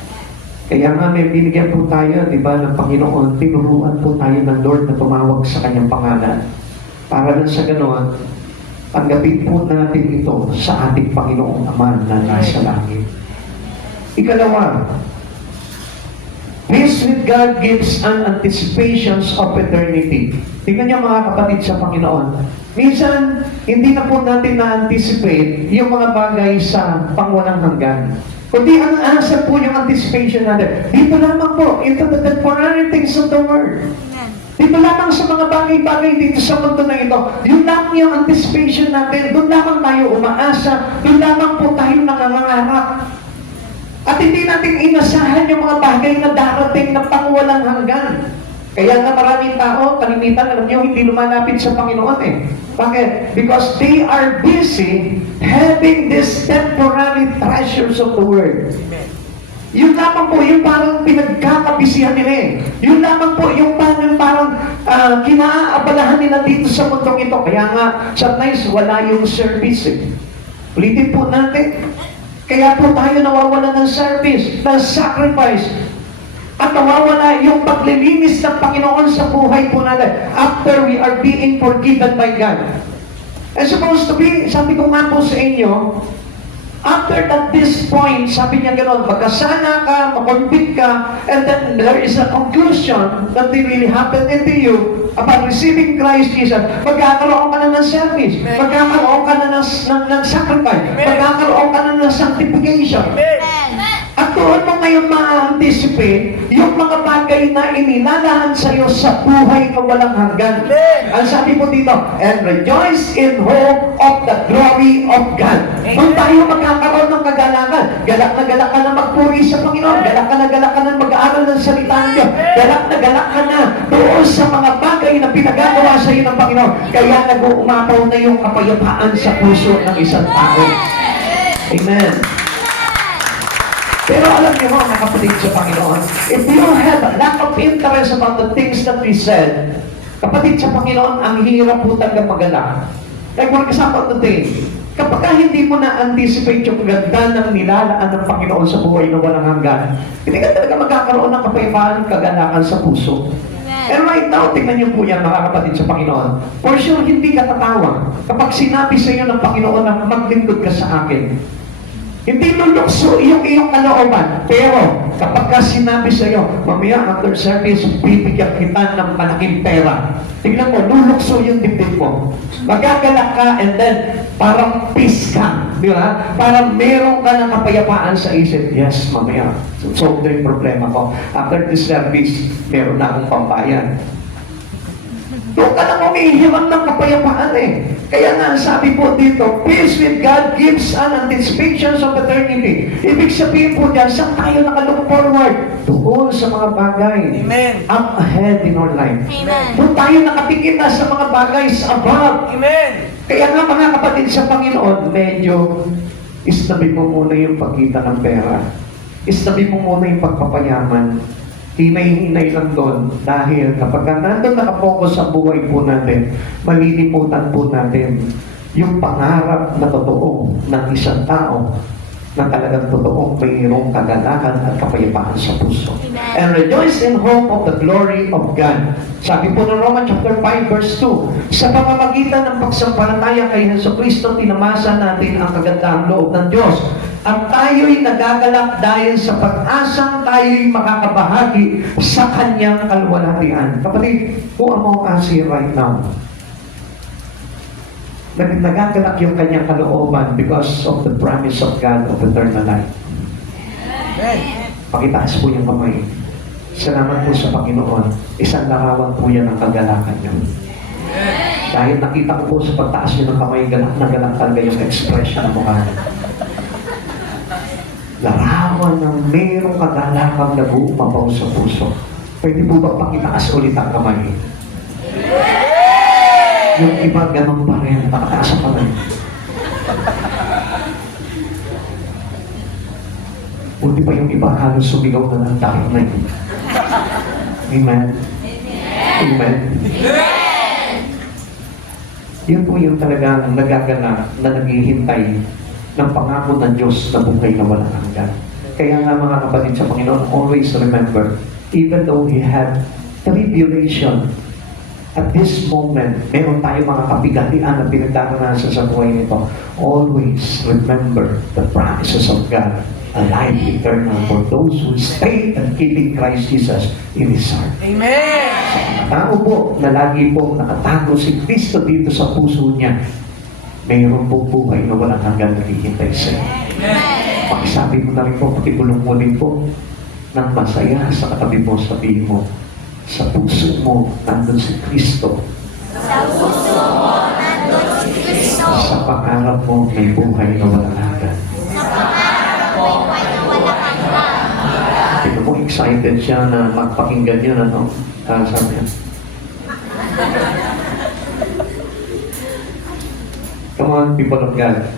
Kaya nga may binigyan po tayo, di ba, ng Panginoon, tinuruan po tayo ng Lord na tumawag sa kanyang pangalan. Para lang sa ganoon, tanggapin po natin ito sa ating Panginoong Ama na nasa langit. Ikalawa, peace with God gives an anticipations of eternity. Tingnan niyo mga kapatid sa Panginoon. Minsan, hindi na po natin na-anticipate yung mga bagay sa pangwalang hanggan. Kundi ang asa po yung anticipation natin. Dito lamang po, into the temporary things of the world. Amen. Dito lamang sa mga bagay-bagay dito sa mundo na ito, yun lamang yung anticipation natin. Doon lamang tayo umaasa. Doon lamang po tayo nangangarap. At hindi natin inasahan yung mga bagay na darating na pangwalang hanggan. Kaya nga maraming tao, kalimitan, alam niyo, hindi lumalapit sa Panginoon Bakit? Because they are busy having these temporary treasures of the world. Amen. Yun lamang po, yung parang pinagkakabisihan nila Yun lamang po, yung parang kinaabalahan nila dito sa mundong ito. Kaya nga, sometimes wala yung service Ulitin po natin. Kaya po tayo nawawala ng service, ng sacrifice. At nawawala yung paglilinis ng Panginoon sa buhay po natin after we are being forgiven by God. And supposed to be, sabi ko nga po sa inyo, after at this point, sabi niya gano'n, magkasala ka, makonvict ka, and then there is a conclusion that they really happen into you upon receiving Christ Jesus, magkakaroon ka na ng service, magkakaroon ka na ng sacrifice, magkakaroon ka na ng sanctification. Amen. Amen. At doon mo ngayon ma-anticipate yung mga bagay na inilalaan sa iyo sa buhay na walang hanggan. Ang sabi po dito, and rejoice in hope of the glory of God. Kung tayo magkakaroon ng kagalangan, galak ka na magpuri sa Panginoon, galak ka na mag-aaral ng salita ng Diyos, galak ka na doon sa mga bagay na pinagagawa sa iyo ng Panginoon. Kaya nag-uumapaw na yung kapayapaan sa puso ng isang tao. Amen. Pero alam niyo mga kapatid sa Panginoon, if you have a lack of interest about the things that we said, kapatid sa Panginoon, ang hirap po talaga magalak. Like for example today, kapag hindi mo na-anticipate yung ganda ng nilalaan ng Panginoon sa buhay na walang hanggan, hindi ka talaga magkakaroon ng kapayapaan, kagalakan sa puso. And right now, tingnan niyo po yan mga kapatid sa Panginoon. For sure, hindi ka tatawa kapag sinabi sa iyo ng Panginoon na maglingkod ka sa akin. Hindi lulukso yung iyong kalooban. Pero, kapag ka sinabi sa iyo, mamaya after service, bibigyan kita ng malaking pera. Tingnan mo, lulukso yung dibdib mo. Magagalak ka and then, parang peace ka. Di ba? Parang meron ka ng kapayapaan sa isip. Yes, mamaya, solve yung problema ko. After this service, meron na akong pambayan. Doon ka lang umihiram ng kapayapaan eh. Kaya nga, sabi po dito, peace with God gives an anticipation of eternity. Ibig sabihin po dyan, saan tayo nakalook forward? Doon sa mga bagay. Amen. Up ahead in our life. Amen. Doon tayo nakatingin na sa mga bagay sa above. Amen. Kaya nga mga kapatid sa Panginoon, medyo istabi mo muna yung pagkita ng pera. Istabi mo muna yung pagpapayaman. Hinay-hinay lang doon dahil kapag nandun nakapokus sa buhay po natin, malilimutan po natin yung pangarap na totoo ng isang tao na talagang totoong mayroong kagalakan at kapayapaan sa puso. And rejoice in hope of the glory of God. Sabi po ng Romans chapter 5 verse 2, sa pamamagitan ng pagsampalataya kay Jesucristo, tinamasa natin ang kagandahang loob ng Diyos. At tayo'y nagagalak dahil sa pag-asang tayo'y makakabahagi sa kanyang kalwalhatian. Kapatid, who among us here right now? Nagagalak yung kanyang kalooban because of the promise of God of eternal life. Amen. Pakitaas po yung kamay. Salamat po sa Panginoon. Isang larawan po yan ng kagalakan niyo. Dahil nakita ko po sa pagtaas niyo ng kamay, galak na galak talaga yung expression ng mukha niyo. Larawan ng mayroong kagalakan na buumabaw sa puso. Pwede po ba pakitaas ulit ang kamay? Yung iba ganun pa rin, nakataas ang kamay. Buti pa yung iba halos sumigaw na ng takot na yun. Amen? Amen? Yun po yung talagang nagaganap na naghihintay ng pangako ng Diyos na buhay na walang hanggan. Kaya nga mga kapatid sa Panginoon, always remember, even though He had tribulation, at this moment, meron tayo mga kapigatian na pinagdaranasan sa buhay nito. Always remember the promises of God, a life eternal for those who stay and keeping Christ Jesus in His heart. Amen. Tao po na lagi po nakatago si Kristo dito sa puso niya, mayroon po buhay na walang hanggan naghihintay sa iyo. Pakisabi mo na rin po, pakibulong mo din po ng masaya sa katabi mo, sabihin mo, sa puso mo, nandun si Kristo. Sa puso mo, nandun si Kristo. Sa pangarap mo, may buhay na walang hanggan. Sa pangarap mo, may walang hanggan. Ito po, excited siya na magpakinggan yun, ano? Sabi niya. Come on, people of God.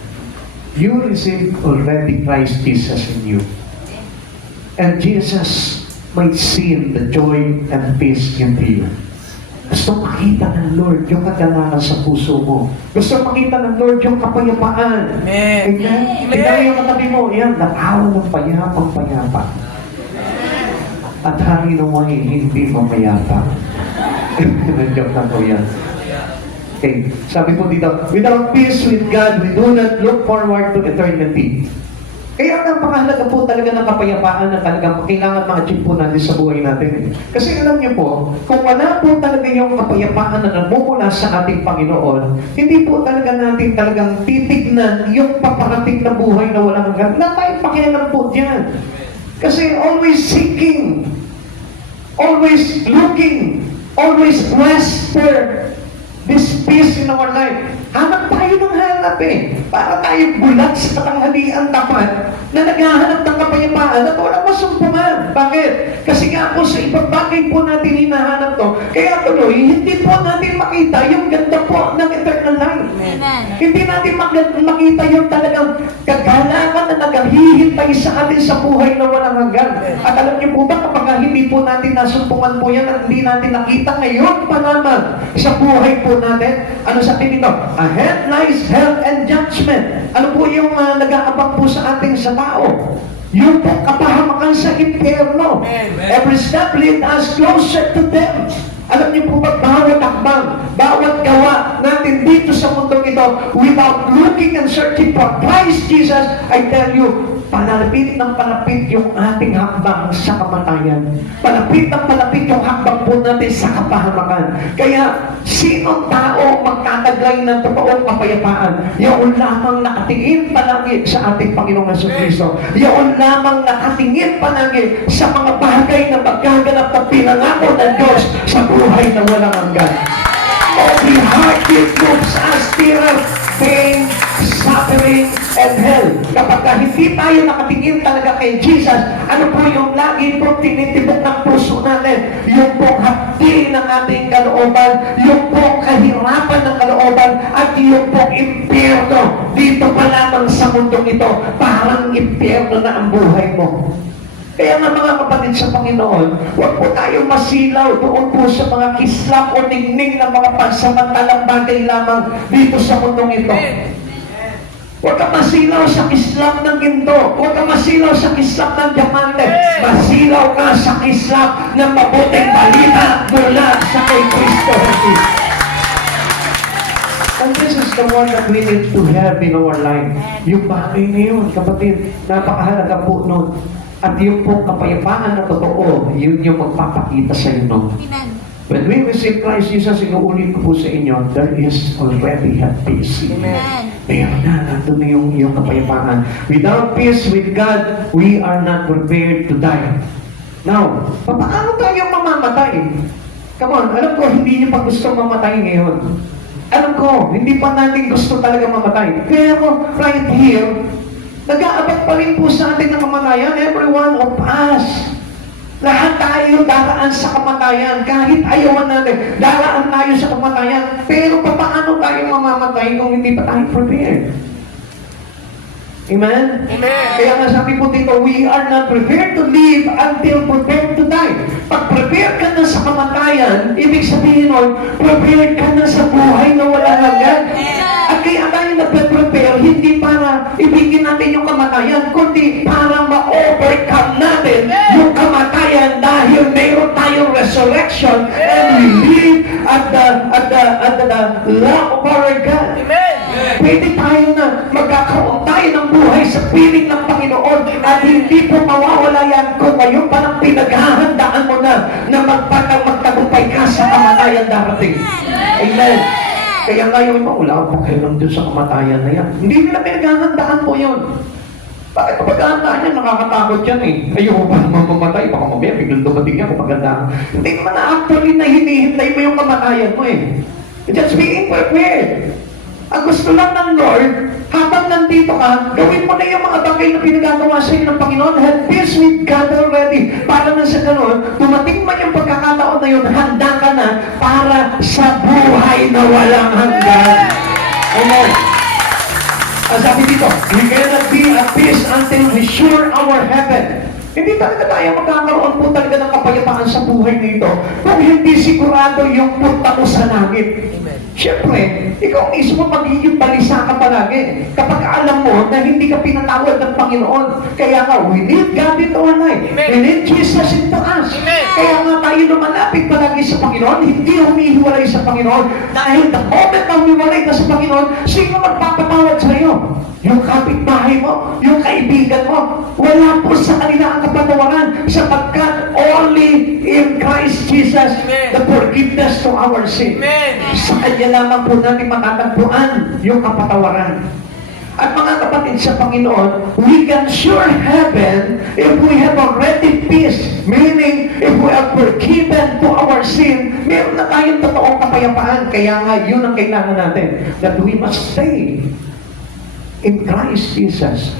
You received already Christ Jesus in you. And Jesus might see the joy and peace in you. Gusto makita ng Lord yung kagalakan sa puso mo. Gusto makita ng Lord yung kapayapaan. Amen. Amen? Tignan mo yung katabi mo. Yan, nakawa ng payapang-payapa. At hari naman hindi mamayapa. Joke lang po yan. Okay, sabi po dito, without peace with God, we do not look forward to eternity. Kaya napakahalaga po talaga ng kapayapaan na talagang kailangan ma-achieve po natin sa buhay natin. Kasi alam niyo po, kung wala po talaga yung kapayapaan na namumula sa ating Panginoon, hindi po talaga natin talagang titignan yung paparating na buhay na walang hanggan. Wala tayong pakialam po dyan. Kasi always seeking, always looking, always quest for this peace in our life. Hanap tayo ng hanap eh. Para tayo bulat sa katanghalian tapat na naghahanap ng kapayapaan at walang masumpungan. Bakit? Kasi nga po sa ibang bagay po natin hinahanap to. Kaya tuloy, hindi po natin makita yung ganda po ng eternal life. Amen. Hindi natin makita yung talagang kagalakan na naghihintay sa atin sa buhay na walang hanggan. At alam niyo po ba, kapag hindi po natin nasumpungan po yan at hindi natin nakita ngayon pa naman sa buhay po natin, ano sabi dito? Ahead lies hell and judgment. Ano po yung nag-aabang po sa ating sa tao? Yung po kapahamakan sa impyerno. Every step lead us closer to them. Alam niyo po ba, bawat akbang, bawat gawa natin dito sa mundong ito, without looking and searching for Christ Jesus, I tell you, palapit ng palapit yung ating hakbang sa kamatayan. Palapit ng palapit yung hakbang po natin sa kapahamakan. Kaya, sinong tao magtataglay ng totoong kapayapaan? Yaon lamang nakatingin palagi sa ating Panginoong Jesucristo. Yaon lamang nakatingin palagi sa mga bagay na magaganap na pinangako ng Diyos sa buhay na walang hanggan. Every heartbeat moves us nearer pain, suffering, and hell. Kapag hindi tayo nakatingin talaga kay Jesus, ano po yung lagi po tinitibok ng puso natin? Yung pong hapdi ng ating kalooban, yung pong kahirapan ng kalooban, at yung pong impyerno. Dito pa lamang sa mundong ito, parang impyerno na ang buhay mo. Kaya nga mga kapatid sa Panginoon, huwag po tayong masilaw doon po sa mga kislap o ningning ng mga pansamantalang bagay lamang dito sa mundong ito. Huwag ka masilaw sa kislap ng ginto. Huwag ka masilaw sa kislap ng diamante. Masilaw ka sa kislap ng mabuting balita mula sa kay Kristo Jesus. And this is the one that we need to have in our life. Yung bagay na yun, kapatid, napakahalaga po nun. At yung pong kapayapaan na totoo, yun yung magpapakita sa inyo. Amen. When we receive Christ Jesus, inuulit ko po sa inyo, there is already a peace. Amen. Meron na, nandun na yung kapayapaan. Without peace with God, we are not prepared to die. Now, paano tayo mamamatay? Come on, alam ko, hindi niyo pa gusto mamatay ngayon. Alam ko, hindi pa natin gusto talaga mamatay. Pero, right here, nag-aabot pa rin po sa atin ng kamatayan, every one of us. Lahat tayo daraan sa kamatayan. Kahit ayawan natin, daraan tayo sa kamatayan. Pero paano tayo mamamatay kung hindi pa tayo prepared? Amen? Amen. Kaya nga sabi po dito, we are not prepared to live until prepared to die. Pag prepared ka na sa kamatayan, ibig sabihin nun, prepared ka na sa buhay na walang hanggan. At kaya tayo nagpe-prepare, hindi para ibigin natin yung kamatayan, kundi para ma-overcome natin yung kamatayan dahil mayroon tayong resurrection and we live at the love of our God. Amen. Pwede tayo na magkakaroon tayo ng buhay sa piling ng Panginoon at hindi po mawawala yan kung ngayon pa lang pinaghahandaan mo na magtagumpay ka sa kamatayan darating. Amen. Kaya ngayon pa, wala akong pakialam dun sa kamatayan na yan. Hindi nila pinaghahandaan po yun. Bakit pa paghahandaan yan? Nakakatakot yan eh. Ayoko pa naman mamatay. Baka mamaya biglang dumating yan kung maganda. Hindi naman na actually na hinihintay mo yung kamatayan mo eh. Just being prepared. Ang gusto lang ng Lord, habang nandito ka, gawin mo na yung mga bagay na pinagagawa sa iyo ng Panginoon. Have peace with God already. Para na sa ganun, dumating man yung pagkakataon na yun, handa ka na para sa buhay na walang hanggan. Amen. Ang sabi dito, we cannot be at peace until we sure our heaven. Hindi talaga tayo magkakaroon po talaga ng kapayapaan sa buhay nito kung hindi sigurado yung punta mo sa langit. Siyempre, ikaw mismo magiging balisa ka palagi kapag alam mo na hindi ka pinatawad ng Panginoon. Kaya nga, we need God into our life. We need Jesus into us. Kaya nga tayo lumalapit palagi sa Panginoon, hindi humihiwalay sa Panginoon. Dahil the moment na humiwalay ka sa Panginoon, sino magpapatawad sa iyo? Yung kapitbahay mo, yung kaibigan mo, wala po sa kanila ang kapatawaran sapagkat only in Christ Jesus the forgiveness to our sin. Sa Kanya lamang po natin matatagpuan yung kapatawaran. At mga kapatid, kapatid sa Panginoon, we can sure heaven if we have already peace. Meaning, if we are forgiven to our sin, meron na tayong totoong kapayapaan. Kaya nga, yun ang kailangan natin. That we must stay in Christ Jesus.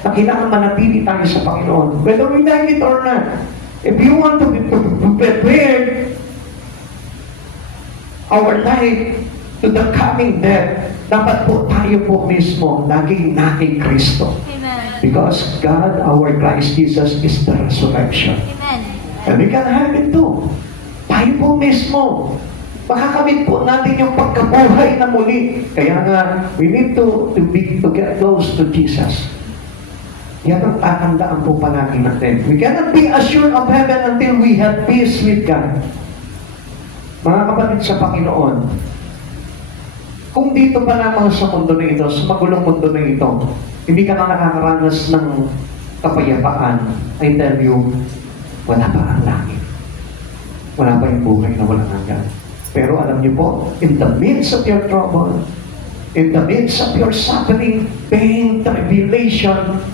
Na kailangan manatili tayo sa Panginoon. Whether we like it or not. If you want to be prepared our life to the coming death, dapat po tayo po mismo laging nating Kristo. Amen. Because God, our Christ Jesus, is the resurrection. Amen. And we can have it too. Tayo po mismo. Makakamit po natin yung pagkabuhay na muli. Kaya nga, we need to get close to Jesus. Yan ang tatandaan po palagi natin. We cannot be assured of heaven until we have peace with God. Mga kapatid sa Panginoon, kung dito pa lamang sa mundo na ito, sa magulong mundo na ito, hindi ka na nakakaranas ng kapayapaan, I tell you, wala pa ang langit. Wala pa yung buhay na walang hanggan. Pero alam niyo po, in the midst of your trouble, in the midst of your suffering, pain, tribulation,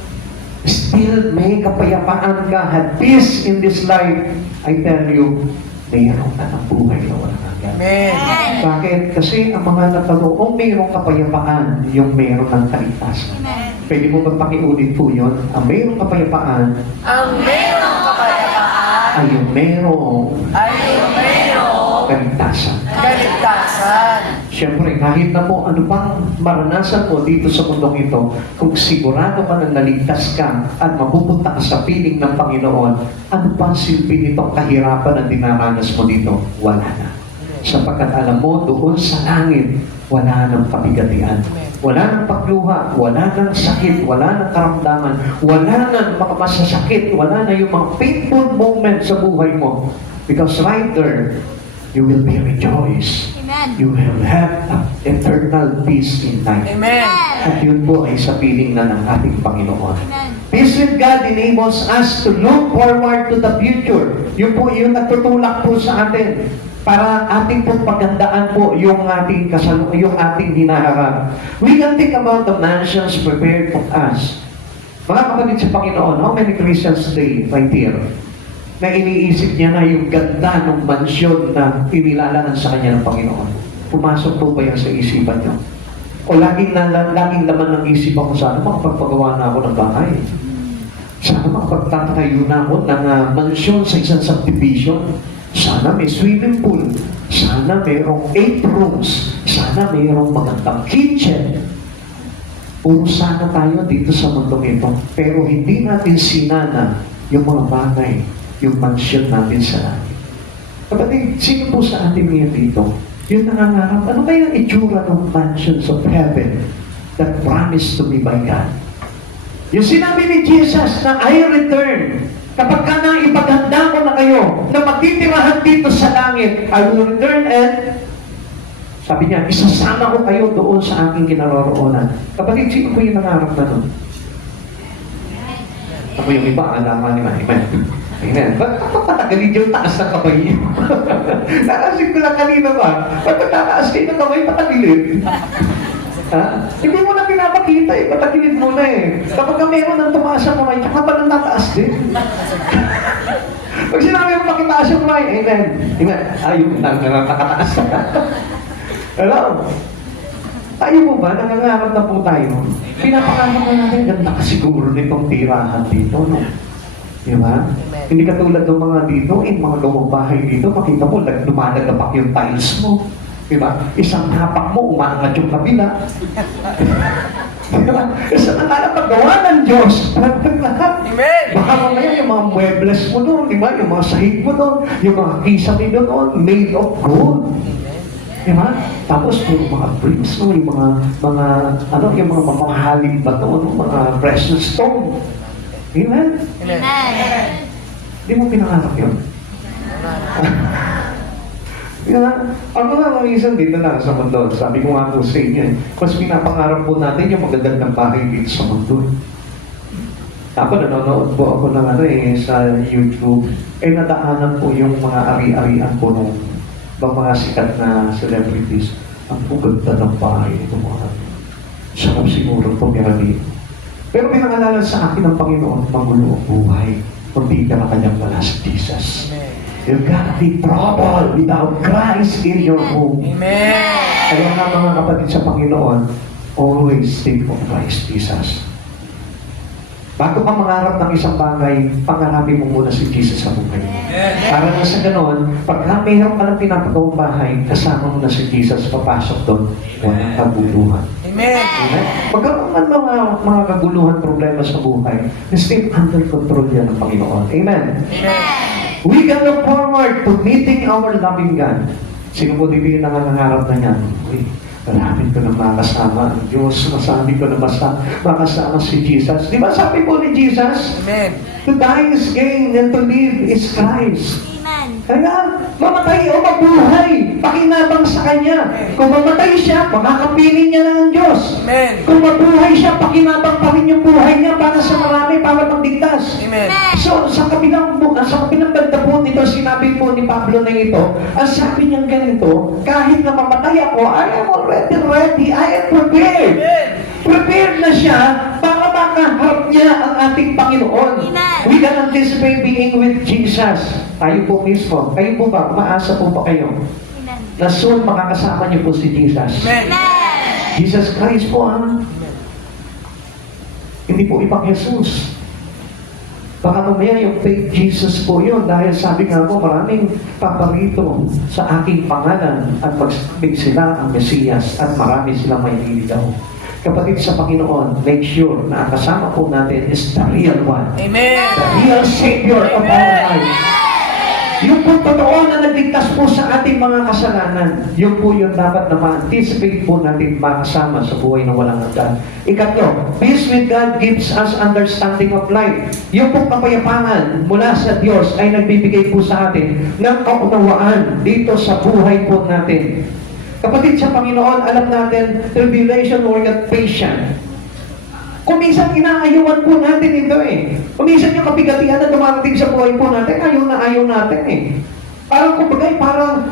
still may kapayapaan ka, had peace in this life, I tell you, mayroon ka ng buhay na walang hanggan. Amen. Bakit? Kasi ang mga natalo, kung mayroong kapayapaan, yung mayroon ng kaligtasan. Amen. Pwede mo bang pakiulit po yun? Ang mayroong kapayapaan Ang merong kapayapaan ay yung mayroong ay yung merong kaligtasan. kaligtasan. Siyempre, kahit na po ano pang maranasan mo dito sa mundong ito, kung sigurado ka na naligtas ka at mapupunta ka sa piling ng Panginoon, ano pa ang silbi nitong kahirapan na dinaranas mo dito? Wala na. Sapagkat alam mo, doon sa langit, wala nang kabigatian. Wala nang pagluha, wala nang sakit, wala nang karamdaman, wala nang mga masasakit, wala na yung mga painful moments sa buhay mo. Because right there, you will be rejoiced. Amen. You will have eternal peace in life. Amen. At yun po ay sa piling na ng ating Panginoon. Amen. Peace with God enables us to look forward to the future. Yun po yung nagtutulak po sa atin para ating pong pagandaan po yung ating yung ating hinaharap. We can think about the mansions prepared for us. Mga kapatid sa Panginoon, how many Christians today, right here, na iniisip niya na yung ganda ng mansyon na inilalaan sa kanya ng Panginoon? Pumasok po ba yan sa isipan niyo? O laging laman ng isipan ko, sana makapagpagawa na ako ng bahay. Sana makapagtatayo na ako ng mansyon sa isang subdivision. Sana may swimming pool. Sana mayroong 8 rooms. Sana mayroong magandang kitchen. Puro sana tayo dito sa mundong ito. Pero hindi natin sinana yung mga bagay, yung mansyon natin sa langit. Kapatid, sino po sa atin ngayon dito? Yung nangangarap, ano kaya ang itsura ng mansions of heaven that promised to me by God? Yung sinabi ni Jesus na I return. Kapag ka na ipaghanda ko na kayo na matitirahan dito sa langit, I will return and sabi niya, isasama ko kayo doon sa aking kinaroroonan. Kapatid, sino po yung nangarap na doon? Ako yung iba, alaman ni Amen. Amen. Ba't patagalin yung taas ng kamay niyo? Nakasig ko lang kanina ba? Ba't tataas kayo ng kamay, patagilid? Ha? Hindi mo na pinapakita eh. Patagilid mo na eh. Kapag meron ng tumaas ang kamay, tsaka pa nang tataas din. Pag sinabi mo makitaas yung kamay, amen. Amen. Ayun, nakataas. Hello? Tayo po ba? Nangangarap na po tayo. Pinapakanap na natin, ganda ka siguro nitong tirahan dito, no? Di ba? Hindi katulad ng mga dito, mga gawang bahay dito, makita mo, lumalagapak yung tiles mo. Diba? Isang hapak mo, umaangat yung kabila. Diba? Isang paggawa ng Diyos. Amen. Baka mamaya yung mga muebles mo doon, diba? Yung mga sahig mo doon, yung mga kisame doon, made of gold. Diba? Tapos yung mga bricks mo, yung yung mga mamahaling bato, mga precious stone. Amen? Amen. Amen. Di mo pinangarap yun? Ako nga minsan dito na sa mundo, sabi ko nga po sa inyo, mas pinapangarap po natin yung magagandang bahay dito sa mundo. Tapos nanonood po ako ng sa YouTube, nadaanan po yung mga ari-arian po ng mga sikat na celebrities. Ang puganda ng bahay ito mga sarap siguro tumira dito. Pero pinangalala sa akin ng Panginoon, magulo ang buhay. Kundi ka na kanyang malas, Jesus. Amen. You got the trouble without Christ in your home. Amen. Kaya nga mga kapatid sa Panginoon, always think of Christ Jesus. Bago ka mangarap ng isang bagay, pangarapin mo muna si Jesus sa buhay mo. Para na sa ganon, pagka mayroon ka ng pinapagawang bahay, kasama mo na si Jesus, papasok doon, walang kaguluhan. Amen. Amen? Magkaroon man mga kaguluhan, problema sa buhay, still under control yan ng Panginoon. Amen? We can look forward to meeting our loving God. Sino po di ba yung nangangarap na yan? Uy, marami ko na makasama ang Diyos. Masabi ko na basta makasama si Jesus. Di ba sabi po ni Jesus? Amen. To die is gain and to live is Christ. Amen. Kaya, mamatay o mabuhay, pakinabang sa Kanya. Kung mamatay siya, makakapiling niya lang ang Diyos. Amen. Kung mabuhay siya, pakinabang pa rin yung buhay niya para sa marami, para magligtas. Amen. So, sa kabilang banda po nito, sinabi po ni Pablo na ito, ang sabi niya ganito, kahit na mamatay ako, I am already ready, I am prepared. Amen. Prepared na siya para makaharap niya ang ating Panginoon. Amen. We can anticipate being with Jesus. Tayo po mismo. Kayo po ba? Umaasa po ba kayo? Amen. Na soon makakasama niyo po si Jesus. Amen. Amen. Jesus Christ po, ha? Hindi po ibang Jesus. Baka mamaya yung fake Jesus po yun dahil sabi nga po maraming paparito sa aking pangalan at pagsabi sila ang Mesiyas at marami silang may niligaw. Kapatid sa Panginoon, make sure na ang kasama po natin is the real one. Amen. The real Savior of our lives. Yung po totoo na nagligtas po sa ating mga kasalanan, yun po yung dapat na ma-anticipate po natin makasama sa buhay na walang hanggan. Ikatlo, peace with God gives us understanding of life. Yung po kapayapaan mula sa Diyos ay nagbibigay po sa atin ng kaunawaan dito sa buhay po natin. Kapatid sa Panginoon, alam natin, tribulation worketh patience. Kung minsan inaayuan po natin ito eh. Kung minsan yung kabigatian na dumarating sa buhay po natin, ayaw natin eh. Parang kumbaga,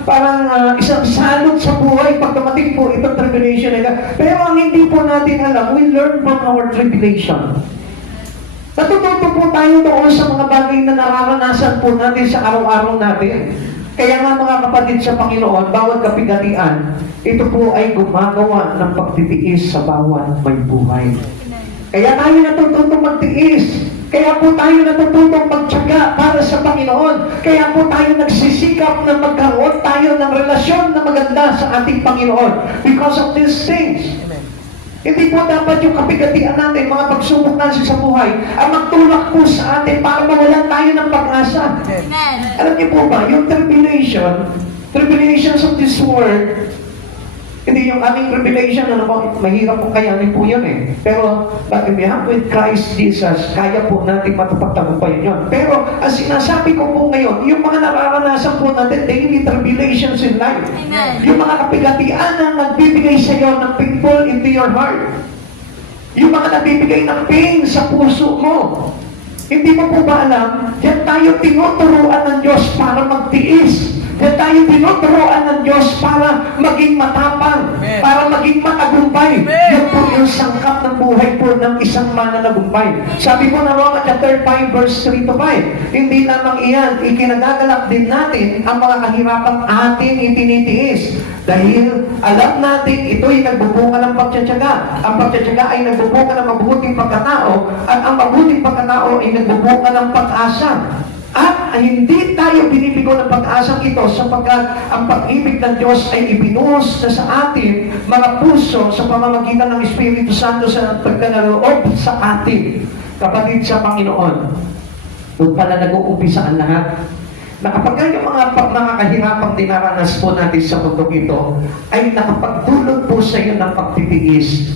parang isang salot sa buhay pag dumating po itong tribulation nila. Pero ang hindi po natin alam, we learn from our tribulation. Natututo po tayo doon sa mga bagay na nararanasan po natin sa araw-araw natin. Kaya nga mga kapatid sa Panginoon, bawat kapigatian, ito po ay gumagawa ng pagtitiis sa bawat may buhay. Kaya tayo natututong magtiis. Kaya po tayo natututong magtiyaga para sa Panginoon. Kaya po tayo nagsisikap na magkaroon tayo ng relasyon na maganda sa ating Panginoon. Because of these things. Hindi po dapat yung kapigatian natin, mga pagsubok natin sa buhay, ang magtulak po sa atin para mawalan tayo ng pag-asa. Amen. Alam niyo po ba, yung tribulations of this world, hindi yung aming tribulation, ano po, mahirap po kayanin po yun eh. Pero, but if we have with Christ Jesus, kaya po natin matapagtagumpayan yun. Pero, ang sinasabi ko po ngayon, yung mga nararanasan po natin, daily tribulations in life. Amen. Yung mga kapigatian na nagbibigay sa iyo ng painful into your heart. Yung mga nagbibigay ng pain sa puso mo. Hindi mo po ba alam, yan tayo tinuturuan ng Diyos para magtiis. Yan tayo tinuturuan ng Diyos para maging matapang, Amen. para maging matagumpay. Amen. Yan po yung sangkap ng buhay po ng isang mananagumpay. Sabi po na Roma chapter 5 verse 3 to 5, hindi lamang iyan, ikinagagalak din natin ang mga kahirapang ating itinitiis. Dahil alam natin ito'y nagbubunga ng pagtsatsaga. Ang pagtsatsaga ay nagbubunga ng mabuting pagkatao at ang mabuting pagkatao ay nagbubunga ng pag-asa. At hindi tayo binibigo ng pag-asang ito sapagkat ang pag-ibig ng Diyos ay ibinuhos na sa atin mga puso sa pamamagitan ng Espiritu Santo sa pagkanaloob sa atin. Kapatid sa Panginoon, doon pala nag-uumpisa ang lahat. Na kapag yung mga kahirapang dinaranas po natin sa mundo ito ay nakapagdulot po sa iyo ng pagtitiis.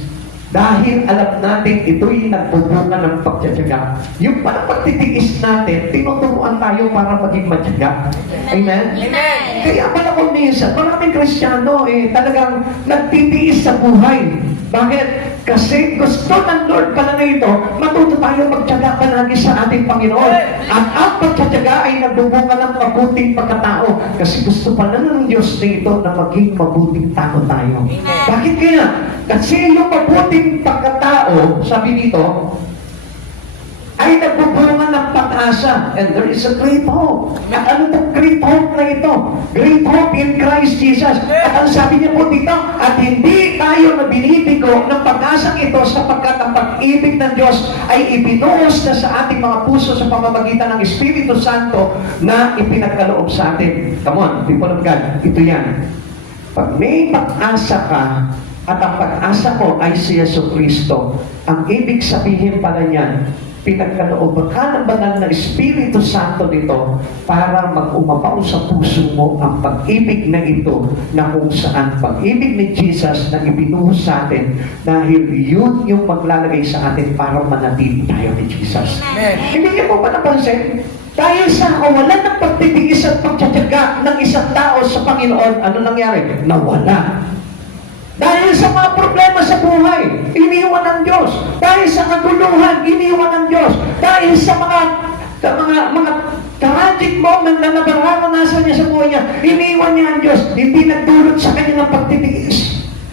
Dahil alam natin ito'y nagbubunga ng pagtsatsaga. Yung parang pagtitiis natin, tinuturuan tayo para maging matyaga. Amen? Amen. Kaya pala kung minsan, maraming Kristiyano talagang nagtitiis sa buhay. Bakit? Kasi gusto ng Lord pala na ito, matuto tayo magtyaga palagi sa ating Panginoon. At ang pagtsatsaga ay nagbubunga ng mabuting pagkatao. Kasi gusto pala ng Diyos na ito na maging mabuting tao tayo. Bakit kaya? Kasi yung mabuting pagkatao, sabi dito, ay nagbubunga ng pag-asa. And there is a great hope. At ano itong great hope na ito? Great hope in Christ Jesus. At ang sabi niya po dito, at hindi tayo na binibigo ng pag-asang ito sapagkat ang pag-ibig ng Diyos ay ibinuhos na sa ating mga puso sa pamamagitan ng Espiritu Santo na ipinagkaloob sa atin. Come on, people of God, ito yan. Pag may pag-asa ka, at ang pag-asa ko ay si Yesu Kristo, ang ibig sabihin pala niyan, pinagkaloob ka ng banal na Espiritu Santo nito para mag-umapaw sa puso mo ang pag-ibig na ito na kung saan pag-ibig ni Jesus na ibinuhos sa atin dahil yun yung maglalagay sa atin para manatili tayo ni Jesus. Amen. Hindi niyo po ba napansin? Dahil sa kawalan ng pagtitiis at pagtsatsaga ng isang tao sa Panginoon, ano nangyari? Nawala. Dahil sa mga problema sa buhay, iniwan ng Diyos. Dahil sa kaguluhan, iniwan ng Diyos. Dahil sa mga tragic moment na nabaranasan niya sa buhay niya, iniwan niya ang Diyos. Hindi nagdulot sa kanya ng pagtitiis.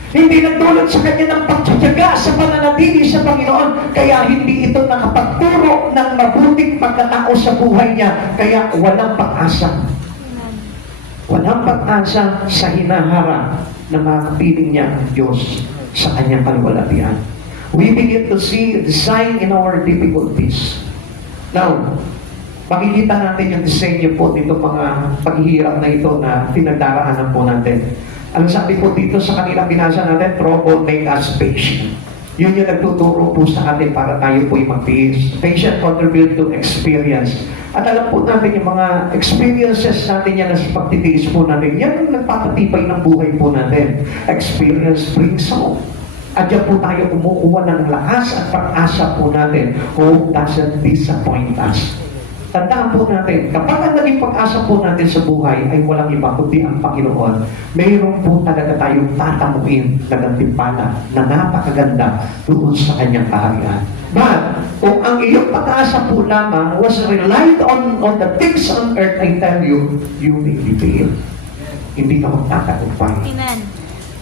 Hindi nagdulot sa kanya ng pagtsatsaga sa pananatili sa Panginoon. Kaya hindi ito nakapagturo ng mabuting pagkatao sa buhay niya. Kaya walang pag-asa. Walang pag-asa sa hinaharap na makapiling niya ang Diyos sa kanyang kaluwalhatian. We begin to see the sign in our difficulties. Now, makikita natin yung disenyo po nito mga paghihirap na ito na pinagdaraanan po natin. Ang sabi po dito sa kanilang binasa natin, trouble make us patient. Yun yung nagtuturo po sa atin para tayo po'y magtiis. Patient contribute to experience. At alam po natin yung mga experiences natin yan sa pagtitiis po natin, yan yung nagpapatibay ng buhay po natin. Experience brings hope. At yan po tayo kumukuha ng lakas at pag-asa po natin. Hope doesn't disappoint us. Tandaan po natin, kapag ang naging pag-asa po natin sa buhay ay walang iba kundi ang Panginoon, mayroon po talaga tayong tatamuin na gantimpala na napakaganda doon sa kanyang kaharian. But, kung ang iyong pag-asa po lamang was relied on the things on earth, I tell you, you will be failed. Hindi ka magtatagumpay. Amen.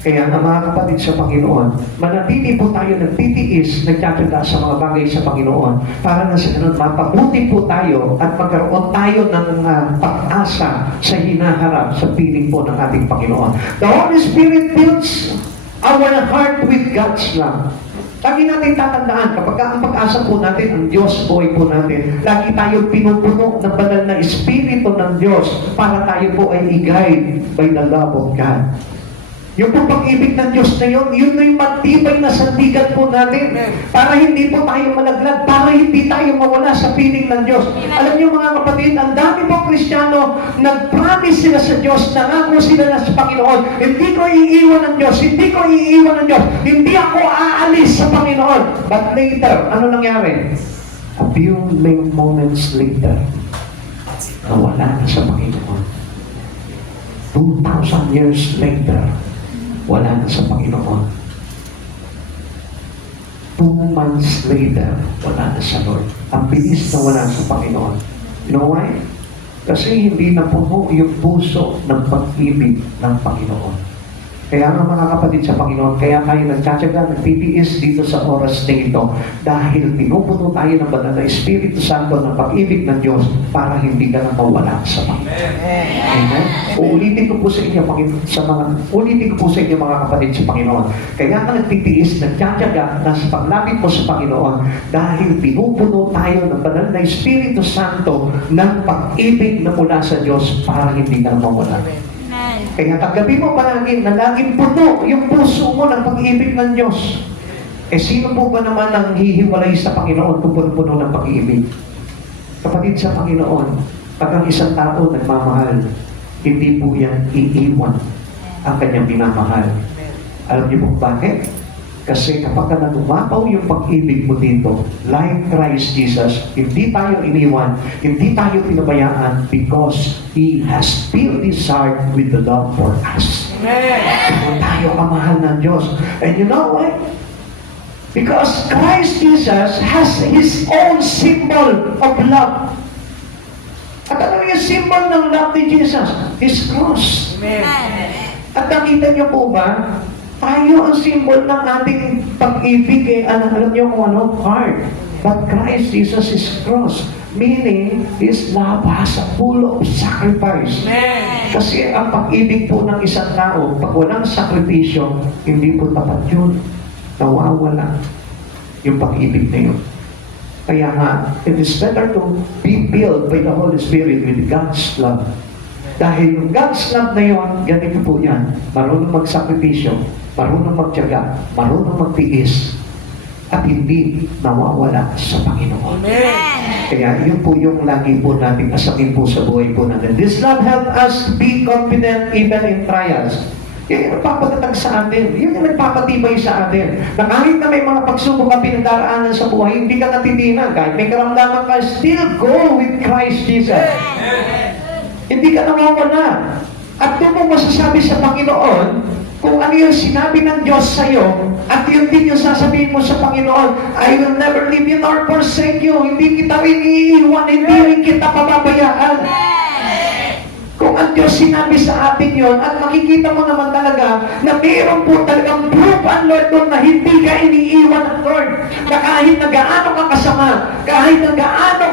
Kaya nga mga kapatid sa Panginoon, manatili po tayo nagtitiis, nagtatanda sa mga bagay sa Panginoon para na sa ganun mapabuti po tayo at magkaroon tayo ng pag-asa sa hinaharap sa piling po ng ating Panginoon. The Holy Spirit builds our heart with God's love. Lagi natin tatandaan, kapag ang pag-asa po natin, ang Diyos buhay po natin, lagi tayo pinupuno ng banal na Espiritu ng Diyos para tayo po ay i-guide by the love of God. Yung po pag-ibig ng Diyos na yun na yung matibay na sandigan po natin para hindi po tayo malaglag, para hindi tayo mawala sa piling ng Diyos. Alam niyo mga kapatid, ang dami po Kristiyano, nag-promise sila sa Diyos, nangako sila na sa Panginoon, hindi ko iiwan ng Diyos, hindi ko iiwan ng Diyos, hindi ako aalis sa Panginoon. But later, ano nangyari? A few moments later, nawala na sa Panginoon. 2,000 years later, wala na sa Panginoon. 2 months later, wala na sa Lord. Ang bilis na wala sa Panginoon. You know why? Kasi hindi na puno yung puso ng pag-ibig ng Panginoon. Kaya nga mga kapatid sa Panginoon, kaya tayo nagtsatsaga, nagtitiis dito sa oras na ito dahil pinupuno tayo ng banal na Espiritu Santo ng pag-ibig ng Diyos para hindi ka na mawala sa Panginoon. Amen? Uulitin ko po sa inyo, ulitin ko po sa inyo mga kapatid sa Panginoon. Kaya nga nagtitiis, nagtsatsaga na sa paglapit mo sa Panginoon dahil pinupuno tayo ng banal na Espiritu Santo ng pag-ibig na mula sa Diyos para hindi ka na mawala. Kaya kagabi mo palagi na laging puno yung puso mo ng pag-ibig ng Diyos. Eh sino po ba naman ang hihiwalay sa Panginoon kung puno ng pag-ibig? Kapatid sa Panginoon, pag ang isang tao nagmamahal, hindi po yan iiwan ang kanyang minamahal. Alam niyo po bakit? Kasi kapag ka natumapaw yung pag-ibig mo dito, like Christ Jesus, hindi tayo iniwan, hindi tayo pinabayaan because He has filled His heart with the love for us. Kung tayo kamahal ng Diyos. And you know why? Because Christ Jesus has His own symbol of love. At ano yung symbol ng love ni Jesus? His cross. At nakita niyo po ba, tayo ang symbol ng ating pag-ibig alam niyo kung ano? Heart. But Christ Jesus is cross. Meaning, His love has a full of sacrifice. Amen. Kasi ang pag-ibig po ng isang tao, pag walang sakripisyo, hindi po tapat yun. Nawawala yung pag-ibig na yun. Kaya nga, it is better to be filled by the Holy Spirit with God's love. Dahil yung God's love na yun, ganito po yan, marunong magsakripisyo, marunong magtiyaga, marunong magtiis, at hindi nawawala sa Panginoon. Amen. Kaya yun po yung lagi po natin asakin po sa buhay po natin. This love help us to be confident even in trials. Yan yung nagpapatatag sa atin. Yun yung nagpapatibay sa atin. Na kahit na may mga pagsubok ka pinagdaraanan sa buhay, hindi ka natitinan. Kahit may karamdaman ka, still go with Christ Jesus. Hindi ka nawawala. At doon mo masasabi sa Panginoon, kung ano yung sinabi ng Diyos sa'yo, at yun din yung sasabihin mo sa Panginoon, I will never leave you nor forsake you. Hindi kita iniiwan, hindi rin kita pababayaan. Kung ang Diyos sinabi sa atin yon, at makikita mo naman talaga na mayroon po talagang proof ang Lord doon na hindi ka iniiwan ng Lord. Na kahit na gaano ka kasama, kahit na gaano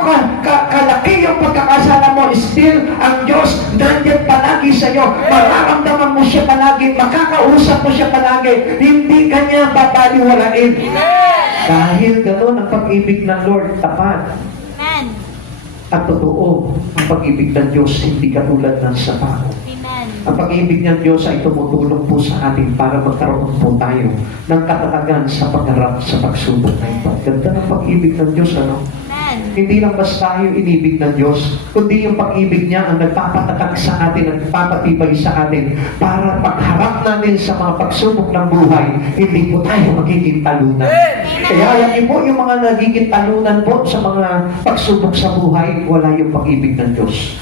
kalaki yung pagkakasala mo, still ang Diyos nandiyan palagi sa iyo. Mararamdaman mo siya palagi, makakausap mo siya palagi, hindi ka niya babaliwalain. Dahil ganoon ang pag-ibig ng Lord, tapat. Amen. At totoo, ang pag-ibig ng Diyos hindi katulad ng sa tao. Amen. Ang pag-ibig ng Diyos ay tumutulong po sa atin para magkaroon po tayo ng katatagan sa pagharap sa pagsubok na ito. Ganda ng pag-ibig ng Diyos, ano? Amen. Hindi lang basta yung inibig ng Diyos, kundi yung pag-ibig niya ang nagpapatatag sa atin, nagpapatibay sa atin para pagharap natin sa mga pagsubok ng buhay, hindi po tayo magiging talunan. Kaya alam niyo po, yung mga nagiging talunan po sa mga pagsubok sa buhay, wala yung pag-ibig ng Diyos.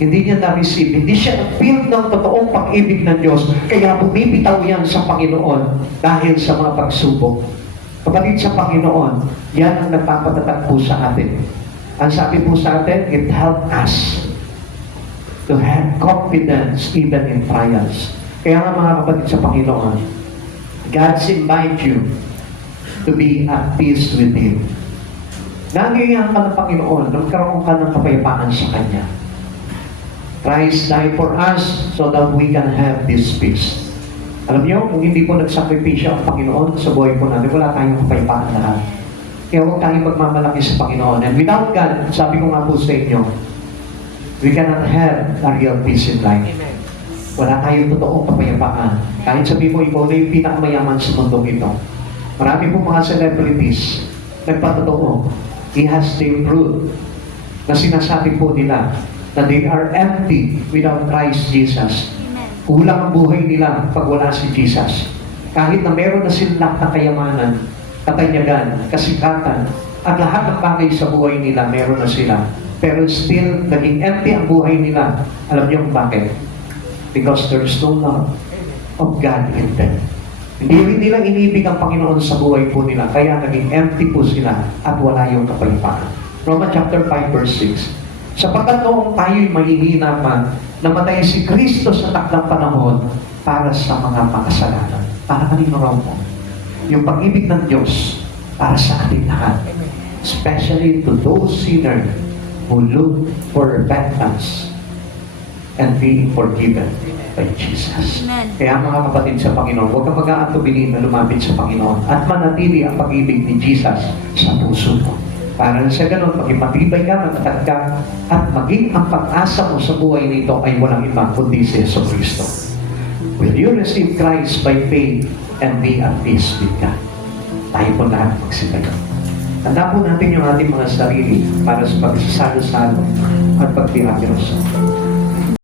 Hindi niya na-receive, hindi siya na-feel ng totoong pag-ibig ng Diyos, kaya bumibitaw yan sa Panginoon dahil sa mga pagsubok. Kapatid sa Panginoon, yan ang nagpapatatag po sa atin. Ang sabi po sa atin, it helps us to have confidence even in trials. Kaya nga mga kapatid sa Panginoon, God's invite you to be at peace with Him. Nangyayang ka ng Panginoon, nagkaroon ka ng kapayapaan sa Kanya. Christ died for us so that we can have this peace. Alam niyo, kung hindi po nagsakripisyo ang Panginoon sa buhay po natin, wala tayong kapayapaan lahat. Kaya huwag tayong magmamalaki sa Panginoon. And without God, sabi ko nga po sa inyo, we cannot have a real peace in life. Wala tayong totoong kapayapaan. Kahit sabi mo, ikaw na yung pinakamayaman sa mundong ito. Marami po mga celebrities, nagpatotoo. He has the proof na sinasabi po nila na they are empty without Christ Jesus. Kulang ang buhay nila pag wala si Jesus. Kahit na meron na silang lahat ng kayamanan, katanyagan, kasikatan, at lahat ng bagay sa buhay nila, meron na sila. Pero still, naging empty ang buhay nila. Alam niyo kung bakit? Because there is no love of God in them. Hindi rin nila inibig ang Panginoon sa buhay po nila, kaya naging empty po sila at wala yung kapayapaan. Romans chapter 5 verse 6. Sapagkat noong tayo'y mahihina pa, namatay si Kristo sa takdang panahon para sa mga makasalanan. Para kanino raw po? Yung pag-ibig ng Diyos para sa ating lahat. Especially to those sinners who look for repentance and being forgiven by Jesus. Amen. Kaya mga kapatid sa Panginoon, huwag kang mag-aatubilin na lumapit sa Panginoon at manatili ang pag-ibig ni Jesus sa puso mo. Para sa ganun, maging matibay ka, matatag ka, at maging ang pag-asa mo sa buhay nito ay walang ibang kundi si Yesu Cristo. Will you receive Christ by faith and be at peace with God? Tayo po lahat magsipayo. Tanda po natin yung ating mga sarili para sa pagsasalo-salo at pagtira-tiroso.